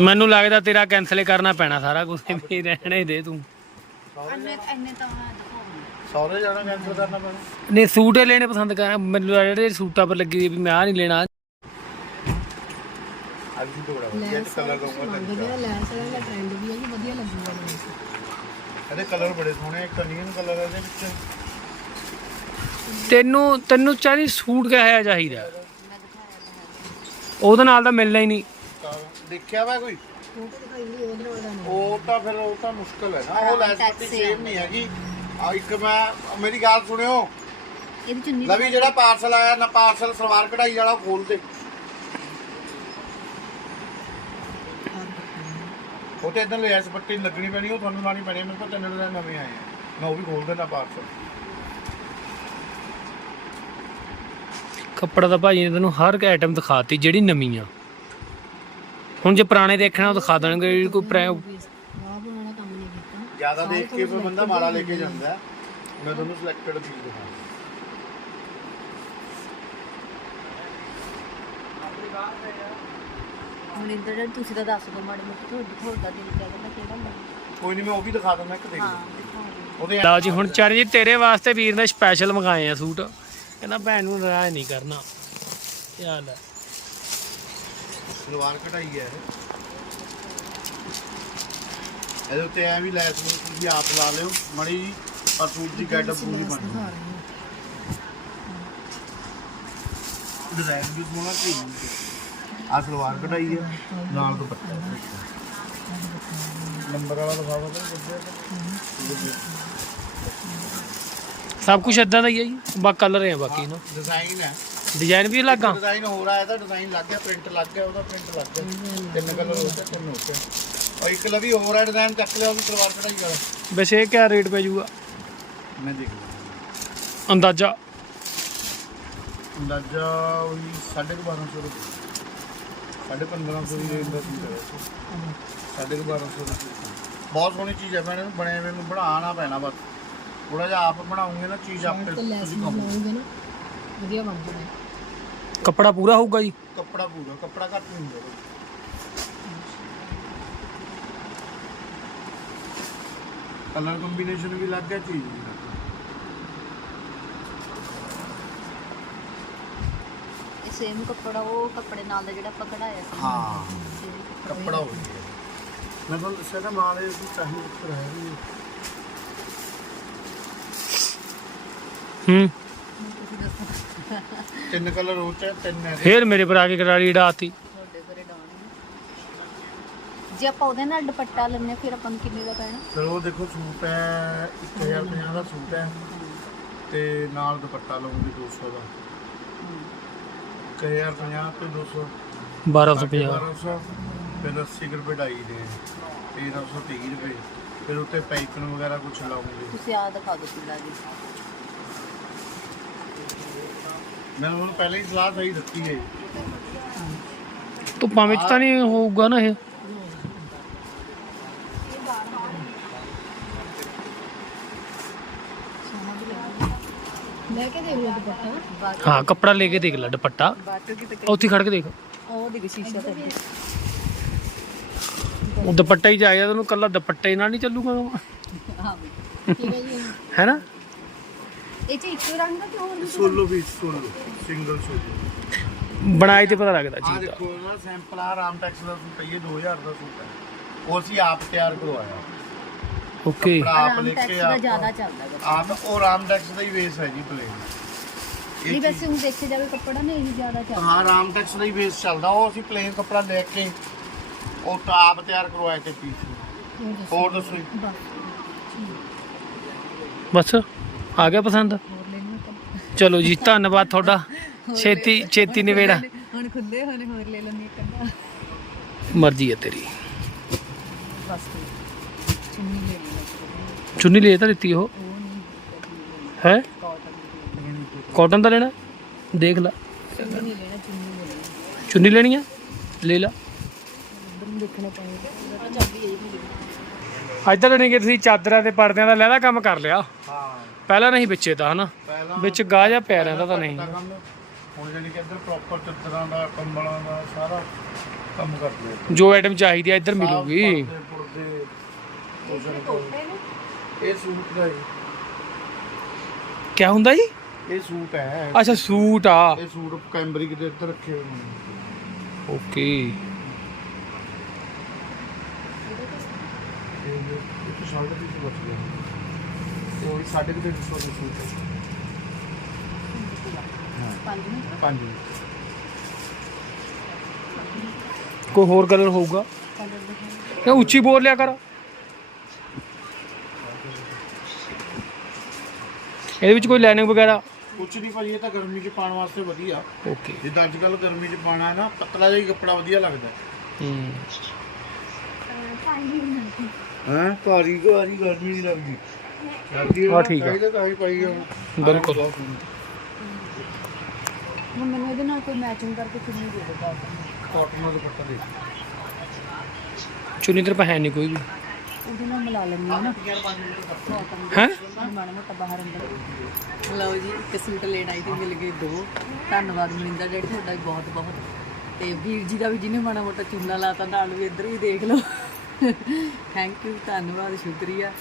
ਮੈਨੂੰ ਲੱਗਦਾ ਤੇਰਾ ਕੈਨਸਲ ਕਰਨਾ ਪੈਣਾ ਸਾਰਾ ਕੁਝ ਵੀ ਰਹਿਣੇ ਦੇ ਤੂੰ। ਇੰਨੇ ਇੰਨੇ ਤਾਂ ਸੌਰੇ ਜਾਣਾ ਕੈਂਸਲ ਕਰਨਾ ਪੈਣਾ। ਨੇ ਸੂਟ ਹੀ ਲੈਣੇ ਪਸੰਦ ਕਰ ਮੈਨੂੰ ਲੱਗਦਾ ਜਿਹੜੇ ਸੂਟਾਂ ਪਰ ਲੱਗੀ ਵੀ ਮੈਂ ਆ ਨਹੀਂ ਲੈਣਾ। ਅੱਜ ਵੀ ਤੋੜਾ ਵਧੀਆ ਕਲਰ ਦਊਂਗਾ ਤੈਨੂੰ ਜਿਹੜਾ ਲੈਂਸ ਵਾਲਾ ਦਾ ਟ੍ਰੈਂਡ ਵੀ ਹੈ ਜੀ ਵਧੀਆ ਲੱਗੂਗਾ ਮੈਨੂੰ ਇਹਦੇ ਕਲਰ ਬੜੇ ਸੋਹਣੇ ਇੱਕ ਅਨੀਅਨ ਕਲਰ ਹੈ ਇਹਦੇ ਵਿੱਚ। ਤੈਨੂੰ ਤੈਨੂੰ ਚਾਹੀ ਸੂਟ ਕਿਹਾ ਚਾਹੀਦਾ। ਉਹਦੇ ਨਾਲ ਤਾਂ ਮਿਲਣਾ ਹੀ ਨਹੀਂ। ਤਾਂ ਦੇਖਿਆ ਵਾ ਕੋਈ? ਫੋਟੋ ਦਿਖਾਈ ਨਹੀਂ ਉਹਦੇ ਨਾਲ ਦਾ ਨਹੀਂ। ਉਹ ਤਾਂ ਫਿਰ ਉਹ ਤਾਂ ਮੁਸ਼ਕਲ ਹੈ ਨਾ ਉਹ ਲੈਸ ਪੱਟੀ ਸੇਮ ਨਹੀਂ ਹੈਗੀ। ਆ ਇੱਕ ਮੈਂ ਮੇਰੀ ਗੱਲ ਸੁਣਿਓ। ਇਹਦੀ ਚੁੰਨੀ ਲਵੀ ਜਿਹੜਾ ਪਾਰਸਲ ਆਇਆ ਨਾ ਪਾਰਸਲ ਸਲਵਾਰ ਕਢਾਈ ਵਾਲਾ ਖੋਲ ਦੇ। ਉਹ ਤੇ ਇਦਾਂ ਲੈਸ ਪੱਟੀ ਲੱਗਣੀ ਪੈਣੀ ਉਹ ਤੁਹਾਨੂੰ ਲਾਣੀ ਪੈਣੀ ਮੇਰੇ ਕੋਲ ਤਿੰਨ ਡਿਜ਼ਾਈਨ ਨਵੇਂ ਆਏ ਆ। ਮੈਂ ਉਹ ਵੀ ਖੋਲ ਦੇਣਾ ਪਾਰਸਲ। ਕੱਪੜਾ ਤਾਂ ਭਾਜੀ ਨੇ ਤੈਨੂੰ ਹਰ ਇੱਕ ਆਈਟਮ ਦਿਖਾਤੀ ਜਿਹੜੀ ਨਵੀਂ ਆ। ਹੁਣ ਜੇ ਪੁਰਾਣੇ ਦੇਖਣਾ ਉਹ ਦਿਖਾ ਦੇਣਗੇ ਜਿਹੜੀ ਕੋਈ ਪ੍ਰਾਇ- ਆਹ ਬਣਾਉਣਾ ਕੰਮ ਨਹੀਂ ਕੀਤਾ ਜ਼ਿਆਦਾ ਦੇਖ ਕੇ ਫਿਰ ਬੰਦਾ ਮਾੜਾ ਲੈ ਕੇ ਜਾਂਦਾ। ਹੈ। ਮੈਂ ਤੁਹਾਨੂੰ ਸਿਲੈਕਟਡ ਪੀਸ ਦਿਖਾਉਂਦਾ। ਮਨਿੰਦਰ ਜੀ ਤੁਸੀਂ ਤਾਂ ਦੱਸ ਦਿਓ ਮਾੜੀ ਮੋਟੀ ਤੁਹਾਡੀ ਤੁਹਾਡਾ ਦਿਲ ਕਹਿੰਦਾ ਕਿਹੜਾ ਲੈਣਾ ਕੋਈ ਨਹੀਂ ਮੈਂ ਉਹ ਵੀ ਦਿਖਾ ਦਿੰਦਾ ਇੱਕ ਦੇਖ ਹਾਂ ਲਓ ਉਹਦੇ ਲਓ ਜੀ ਹੁਣ ਚਰਨਜੀਤ ਤੇਰੇ ਵਾਸਤੇ ਵੀਰ ਨੇ ਸਪੈਸ਼ਲ ਮੰਗਾਏ ਆ ਸੂਟ। ਕਹਿੰਦਾ ਭੈਣ ਨੂੰ ਨਾਰਾਜ਼ ਨਹੀਂ ਕਰਨਾ। ਹੈ ਸਲਵਾਰ ਕਢਾਈ ਹੈ ਇਹ। ਇਹਦੇ ਉੱਤੇ ਐ ਵੀ ਲੈਸ ਨੂੰ ਤੁਸੀਂ ਆਪ ਲਾ ਲਿਓ ਮੜੀ ਜੀ ਪਰ ਸੂਟ ਦੀ ਗੈਟ ਪੂਰੀ ਬਣ ਦਿਖਾ ਰਹੇ ਡਿਜ਼ਾਈਨ ਵੀ ਸੋਹਣਾ ਕੀ ਆ ਸਲਵਾਰ ਕਢਾਈ ਹੈ ਨਾਲ ਦੁਪੱਟਾ। ਨੰਬਰ ਵਾਲਾ ਦਿਖਾਵਾ ਤਾਂ। ਸਭ ਕੁਝ ਇਦਾਂ ਦਾ ਹੀ ਹੈ ਜੀ। ਬਾ ਕਲਰ ਹੈ ਬਾਕੀ ਨਾ। ਡਿਜ਼ਾਈਨ ਹੈ। ਡਿਜ਼ਾਈਨ ਵੀ ਲੱਗਾ ਡਿਜ਼ਾਈਨ ਹੋ ਰਹਾ ਹੈ ਤਾਂ ਡਿਜ਼ਾਈਨ ਲੱਗ ਗਿਆ ਪ੍ਰਿੰਟ ਲੱਗ ਗਿਆ ਉਹਦਾ ਪ੍ਰਿੰਟ ਲੱਗ ਗਿਆ। ਤਿੰਨ ਕਲਰ ਹੋ ਗਏ ਤਿੰਨ ਹੋ ਗਏ। ਔਰ ਇੱਕ ਲਵੀ ਹੋਰ ਹੈ ਡਿਜ਼ਾਈਨ ਚੱਕ ਲਿਆ ਉਹ ਵੀ ਸਲਵਾਰ ਕਢਾਈ ਵਾਲਾ। ਵੈਸੇ ਇਹ ਕਿਆ ਰੇਟ ਪੈ ਜਾਊਗਾ ਮੈਂ ਦੇਖ ਲਿਆ ਅੰਦਾਜ਼ਾ? ਅੰਦਾਜ਼ਾ ਉਹੀ 1250 ਰੁਪਏ। ਸਾਢੇ 1500 ਦੀ ਰੇਂਜ ਦਾ ਸੀ ਸਾਢੇ 1250 ਰੁਪਏ ਬਹੁਤ ਸੋਹਣੀ ਚੀਜ਼ ਹੈ ਮੈਂ ਇਹਨੂੰ ਬਣੇ ਹੋਏ ਨੂੰ ਬਣਾਉਣਾ ਪੈਣਾ ਬਸ। ਥੋੜਾ ਜਿਹਾ ਆਪ ਬਣਾਉਂਗੇ ਨਾ ਚੀਜ਼ ਆਪੇ ਤੇ ਲੈਸ ਤੁਸੀਂ ਕਹੋ ਨਾ। ਵਧੀਆ ਬਣ ਜਾਣਾ ਕੱਪੜਾ ਪੂਰਾ ਹੋਊਗਾ ਜੀ? ਕੱਪੜਾ ਪੂਰਾ ਕੱਪੜਾ ਘੱਟ ਨਹੀਂ ਹੁੰਦਾ। ਕਲਰ ਕੰਬੀਨੇਸ਼ਨ ਵੀ ਲੱਗ ਗਿਆ ਚੀਜ਼ ਵੀ ਲੱਗ ਇਹ ਸੇਮ ਕੱਪੜਾ ਉਹ ਕੱਪੜੇ ਨਾਲ ਦਾ ਜਿਹੜਾ ਆਪਾਂ ਕਢਾਇਆ ਸੀ। ਹਾਂ। same ਕੱਪੜਾ ਹੋ ਗਿਆ ਮੈਂ ਤੁਹਾਨੂੰ ਦੱਸਿਆ ਨਾ ਮਾਲ ਇਹ ਵੀ ਚਾਹੀ ਉੱਪਰ ਹੈ ਵੀ। ਹੂੰ। ਤੁਸੀਂ ਦੱਸੋ। ਤਿੰਨ ਕਲਰ ਹੋ ਚ ਤਿੰਨ ਹੈ। ਫੇਰ ਮੇਰੇ ਪਰ ਆ ਕੇ ਕਰਾੜੀ ਡਾਤੀ ਤੁਹਾਡੇ ਘਰੇ ਡਾਉਣ ਜੇ ਆਪਾਂ ਉਹਦੇ ਨਾਲ ਦੁਪੱਟਾ ਹਾਂ, ਫਿਰ ਆਪਾਂ ਨੂੰ ਕਿੰਨੇ ਦਾ ਪੈਣਾ? ਫਿਰ ਉਹ ਦੇਖੋ ਸੂਟ ਹੈ 1050 ਦਾ ਸੂਟ ਹੈ ਤੇ ਨਾਲ ਦੁਪੱਟਾ ਲਵਾਂਗੇ 200 ਦਾ 1050 ਤੇ 200 1250 1200 ਫਿਰ 80 ਕੁ ਰੁਪਏ ਡਾਈ ਦੇ 1330 ਰੁਪਏ। ਫਿਰ ਉੱਤੇ ਪਾਈਪਿੰਗ ਵਗੈਰਾ ਕੁਝ ਲਾਉਂਗੇ। ਤੁਸੀਂ ਆ ਦਿਖਾ ਦਿਓ ਕਿੱਲਾ ਜੀ। ਮੈਂ ਉਹਨੂੰ ਪਹਿਲਾਂ ਹੀ ਸਲਾਹ ਸਹੀ ਦਿੱਤੀ ਹੈ। ਧੁੱਪਾਂ ਵਿੱਚ ਤਾਂ ਨਹੀਂ ਹੋਊਗਾ ਨਾ ਇਹ ਲੈ ਕੇ ਦੇਖ ਲਓ ਦੁਪੱਟਾ ਹਾਂ ਕੱਪੜਾ ਲੈ ਕੇ ਦੇਖ ਲੈ ਦੁਪੱਟਾ। ਬਾਟੋ ਕੀ ਤੱਕ ਉੱਥੇ ਖੜ ਕੇ ਦੇਖ। ਉਹ ਸ਼ੀਸ਼ਾ ਤੇ। ਉਹ ਦੁਪੱਟਾ ਹੀ ਜਾਏਗਾ ਤੈਨੂੰ ਕੱਲਾ ਦੁਪੱਟੇ ਨਾਲ ਨਹੀਂ ਚੱਲੂਗਾ ਹਾਂ ਠੀਕ ਹੈ ਜੀ ਹੈ ਨਾ? ਇਹ ਚ ਇੱਕ ਰੰਗ ਦਾ ਕਿ ਹੋਰ ਵੀ ਸੋਲੋ ਵੀ ਸੋਲੋ ਸਿੰਗਲ ਸੋਲੋ। ਬਣਾਏ ਤੇ ਪਤਾ ਲੱਗਦਾ ਆ ਚੀਜ਼ ਦਾ। ਦੇਖੋ ਨਾ ਸੈਂਪਲ ਆ ਰਾਮ ਟੈਕਸ ਦਾ ਸੂਟ ਹੈ ਇਹ 2000 ਦਾ ਸੂਟ ਹੈ। ਉਹ ਅਸੀਂ ਆਪ ਤਿਆਰ ਕਰਵਾਇਆ। ਓਕੇ ਕੱਪੜਾ ਆਪ ਲੈ ਕੇ ਆਪ ਜ਼ਿਆਦਾ ਚੱਲਦਾ ਗਾ। ਆਪ ਉਹ ਰਾਮ ਟੈਕਸ ਦਾ ਹੀ ਵੇਸ ਹੈ ਜੀ ਪਲੇਨ ਨਹੀਂ ਵੈਸੇ ਹੁਣ ਦੇਖਿਆ ਜਾਵੇ ਕੱਪੜਾ ਨੇ ਇਹੀ ਜ਼ਿਆਦਾ ਚੱਲਦਾ। ਹਾਂ ਰਾਮ ਟੈਕਸ ਦਾ ਹੀ ਵੇਸ ਚੱਲਦਾ। ਉਹ ਅਸੀਂ ਪਲੇਨ ਕੱਪੜਾ ਲੈ ਕੇ ਉਹ ਤਾਂ ਆਪ ਤਿਆਰ ਕਰਵਾਏ ਤੇ ਪੀਸ ਹੋਰ ਦੱਸੋ। ਜੀ। ਬਸ। ਆ ਗਿਆ ਪਸੰਦ? ਚਲੋ ਜੀ ਧੰਨਵਾਦ ਤੁਹਾਡਾ। ਛੇਤੀ ਛੇਤੀ ਨਿਵੇੜਾ ਹੁਣ ਖੁੱਲੇ ਹੋਣੇ ਹੋਰ ਲੈ ਲੈਣੀ ਇੱਕ ਅੱਧਾ। ਮਰਜ਼ੀ ਹੈ ਤੇਰੀ। ਬਸ ਚੁੰਨੀ ਲੈ ਲੈਣੀ ਚੁੰਨੀ ਲੈ ਤਾਂ ਦਿੱਤੀ ਉਹ। ਹੈ? ਕਾਟਨ ਦਾ ਲੈਣਾ? ਦੇਖ ਲੈ। ਚੁੰਨੀ ਲੈਣਾ ਲੈਣੀ ਲੈਣੀ ਆ? ਲੈ ਲਾ। ਅੱਜ ਤਾਂ ਨਹੀਂ ਕਿ ਤੁਸੀਂ ਚਾਦਰਾਂ ਤੇ ਪਰਦਿਆਂ ਦਾ ਲਹਿਦਾ ਕੰਮ ਕਰ ਲਿਆ। ਹਾਂ ਪਹਿਲਾਂ ਨਹੀਂ ਵਿੱਚੇ ਤਾਂ ਹਨਾ? ਵਿੱਚ ਗਾਹ ਜਾਂ ਪਿਆ ਰਹਿੰਦਾ ਤਾਂ ਨਹੀਂ। ਦਾ ਕੰਮ ਹੁਣ ਜਾਨੀ ਕਿ ਇੱਧਰ ਪ੍ਰੋਪਰ ਚੱਦਰਾਂ ਦਾ ਕੰਬਲਾਂ ਦਾ ਸਾਰਾ ਕੰਮ ਕਰਦੇ ਆ ਜੋ ਆਈਟਮ ਚਾਹੀਦੀ ਆ ਇੱਧਰ ਮਿਲੂਗੀ। ਪਰਦੇ। ਇਹ ਸੂਟ ਦਾ ਹੁੰਦਾ ਜੀ? ਇਹ ਸੂਟ ਹੈ। ਅੱਛਾ ਸੂਟ ਆ। ਇਹ ਸੂਟ ਕੈਂਬਰਿਕ ਦੇ ਇੱਧਰ ਰੱਖੇ ਹੋਏ ਨੇ। ਓਕੇ। ਤੇ ਇਹ ਇੱਕ ਸ਼ਾਲਟ ਵੀ ਬਚ ਗਿਆ। ਤੇ ਉਹ 350 ਦੇ ਸੂਟ ਹੈ। ਪੰਜ ਨੂੰ ਪੰਜ ਕੋਈ ਹੋਰ ਕਲਰ ਹੋਊਗਾ? ਕਿ ਉੱਚੀ ਬੋਲ ਲਿਆ ਕਰ। ਇਹਦੇ ਵਿੱਚ ਕੋਈ ਲਾਈਨਿੰਗ ਵਗੈਰਾ? ਕੁਛ ਨਹੀਂ ਭਾਜੀ ਇਹ ਤਾਂ ਗਰਮੀ 'ਚ ਪਾਉਣ ਵਾਸਤੇ ਵਧੀਆ। ਓਕੇ ਜਿੱਦਾਂ ਅੱਜ ਕੱਲ ਗਰਮੀ 'ਚ ਪਾਣਾ ਹੈ ਨਾ ਪਤਲਾ ਜਿਹਾ ਹੀ ਕੱਪੜਾ ਵਧੀਆ ਲੱਗਦਾ। ਹੂੰ। ਹਾਂ? ਭਾਰੀ ਭਾਰੀ ਗਰਮੀ ਨਹੀਂ ਲੱਗਦੀ। ਲੱਗਦੀ ਹਾਂ, ਠੀਕ ਆ। ਚਾਹੀਦਾ ਤਾਂ ਹੀ ਪਾਈ ਜਾਓ ਬਿਲਕੁਲ। ਹੁਣ ਮੈਨੂੰ ਇਹਦੇ ਨਾਲ ਕੋਈ ਮੈਚਿੰਗ ਕਰਕੇ ਚੁੰਨੀ ਦੇ ਦਿਓ। ਕਾਟਨ ਦਾ ਦੁਪੱਟਾ ਦੇ। ਚੁੰਨੀ ਤੇਰੇ ਪਾ ਹੈ ਨਹੀਂ ਕੋਈ ਵੀ। ਉਹਦੇ ਨਾਲ ਮਿਲਾ ਲੈਂਦੀ ਹਾਂ ਨਾ। ਹੈ? ਮਾੜਾ ਮੋਟਾ ਬਾਹਰ ਅੰਦਰ। ਲਓ ਜੀ, ਇੱਕ ਸੂਟ ਲੈਣ ਆਈ ਤੇ ਮਿਲ ਗਏ ਦੋ। ਧੰਨਵਾਦ ਮਨਿੰਦਰ ਡੈਡੀ ਤੁਹਾਡਾ ਵੀ ਬਹੁਤ ਬਹੁਤ। ਤੇ ਵੀਰ ਜੀ ਦਾ ਵੀ ਜਿਹਨੇ ਮਾੜਾ ਮੋਟਾ ਚੂਨਾ ਲਾਤਾ, ਨਾਲ ਵੀ ਇੱਧਰ ਵੀ ਦੇਖ ਲਓ। ਥੈਂਕ ਯੂ ਧੰਨਵਾਦ, ਸ਼ੁਕਰੀਆ।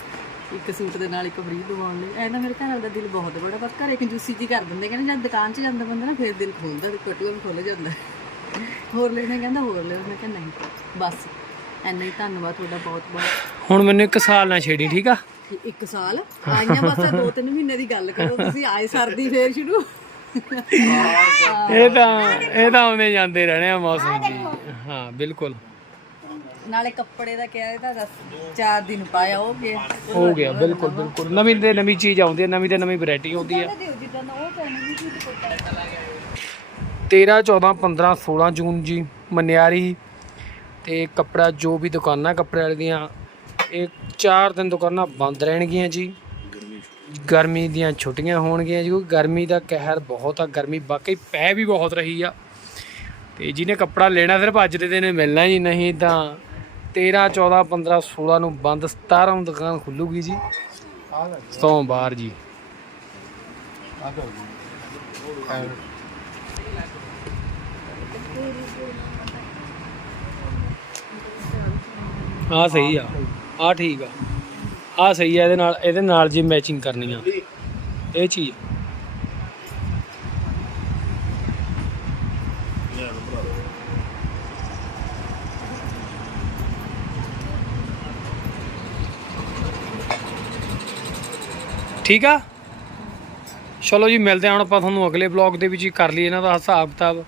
ਇੱਕ ਸੂਟ ਦੇ ਨਾਲ ਇੱਕ ਫਰੀ ਦਵਾਉਣ ਲਈ। ਐ ਨਾ ਮੇਰੇ ਘਰ ਵਾਲੇ ਦਾ ਦਿਲ ਬਹੁਤ ਬੜਾ ਪਰ ਘਰੇ ਕੰਜੂਸੀ ਜੀ ਕਰ ਦਿੰਦੇ, ਕਹਿੰਦੇ ਜਦ ਦੁਕਾਨ 'ਚ ਜਾਂਦਾ ਬੰਦਾ ਨਾ, ਫਿਰ ਦਿਲ ਖੋਲਦਾ ਤੇ ਕਟੂਆ ਵੀ ਖੁੱਲ ਜਾਂਦਾ। ਹੋਰ ਲੈਣਾ ਕਹਿੰਦਾ ਹੋਰ ਲੈ ਮੈਂ ਕਿਹਾ ਨਹੀਂ, ਬਸ। ਐਨਾ ਹੀ, ਧੰਨਵਾਦ, ਤੁਹਾਡਾ ਬਹੁਤ ਬਹੁਤ। ਹੁਣ ਮੈਨੂੰ ਇੱਕ ਸਾਲ ਨਾ ਛੇੜੀ, ਠੀਕ ਆ? ਇੱਕ ਸਾਲ। ਆਈਆਂ ਬਸ ਦੋ ਤਿੰਨ ਮਹੀਨੇ ਦੀ ਗੱਲ ਕਰੋ ਤੁਸੀਂ ਆਏ ਸਰਦੀ ਫੇਰ ਸ਼ੁਰੂ। ਇਹ ਤਾਂ ਇਹ ਤਾਂ ਆਉਂਦੇ ਜਾਂਦੇ ਰਹਿਣੇ ਆ ਮੌਸਮ ਦੀ ਹਾਂ ਬਿਲਕੁਲ। ਨਾਲੇ ਕੱਪੜੇ ਦਾ ਕਿਹਾ ਇਹਦਾ ਦੱਸ ਚਾਰ ਦਿਨ ਪਾਇਆ ਹੋ ਗਿਆ ਹੋ ਗਿਆ ਬਿਲਕੁਲ ਬਿਲਕੁਲ। ਨਵੀਂ ਤੇ ਨਵੀਂ ਚੀਜ਼ ਆਉਂਦੀ ਹੈ ਨਵੀਂ ਤੇ ਨਵੀਂ ਵੈਰਾਈਟੀ ਆਉਂਦੀ ਹੈ। ਦਿਓ ਜਿੱਦਾਂ ਦਾ ਉਹ ਪੈਣੀ ਵੀ ਕੀ ਦੁਪੱਟਾ 13 14 15 16 ਜੂਨ ਜੀ ਮਨਿਆਰੀ ਤੇ ਕੱਪੜਾ ਜੋ ਵੀ ਦੁਕਾਨਾਂ ਕੱਪੜੇ ਵਾਲੇ ਦੀਆਂ ਇਹ ਚਾਰ ਦਿਨ ਦੁਕਾਨਾਂ ਬੰਦ ਰਹਿਣਗੀਆਂ ਜੀ। ਗਰਮੀ ਦੀਆਂ ਛੁੱਟੀਆਂ ਹੋਣਗੀਆਂ ਜੀ ਕਿਉਂਕਿ ਗਰਮੀ ਦਾ ਕਹਿਰ ਬਹੁਤ ਆ ਗਰਮੀ ਵਾਕਈ ਪੈ ਵੀ ਬਹੁਤ ਰਹੀ ਆ। ਤੇ ਜਿਹਨੇ ਕੱਪੜਾ ਲੈਣਾ ਸਿਰਫ ਅੱਜ ਦੇ ਦਿਨ ਮਿਲਣਾ ਹੀ ਨਹੀਂ ਤਾਂ 13 14 15 16 ਨੂੰ ਬੰਦ 17 ਨੂੰ ਦੁਕਾਨ ਖੁੱਲੂਗੀ ਜੀ। ਸੋਮਵਾਰ ਜੀ। ਜੀ ਆ ਸਹੀ ਆ। ਆ ਠੀਕ ਆ। ਆ ਸਹੀ ਆ, ਇਹਦੇ ਨਾਲ ਇਹਦੇ ਨਾਲ ਜੀ ਮੈਚਿੰਗ ਕਰਨੀ ਆ। ਇਹ ਚੀਜ਼ ਠੀਕ ਆ? ਚਲੋ ਜੀ, ਮਿਲਦੇ ਹਾਂ ਹੁਣ ਆਪਾਂ ਤੁਹਾਨੂੰ ਅਗਲੇ ਬਲੌਗ ਦੇ ਵਿੱਚ ਹੀ ਕਰ ਲਈ ਇਹਨਾਂ ਦਾ ਹਿਸਾਬ ਕਿਤਾਬ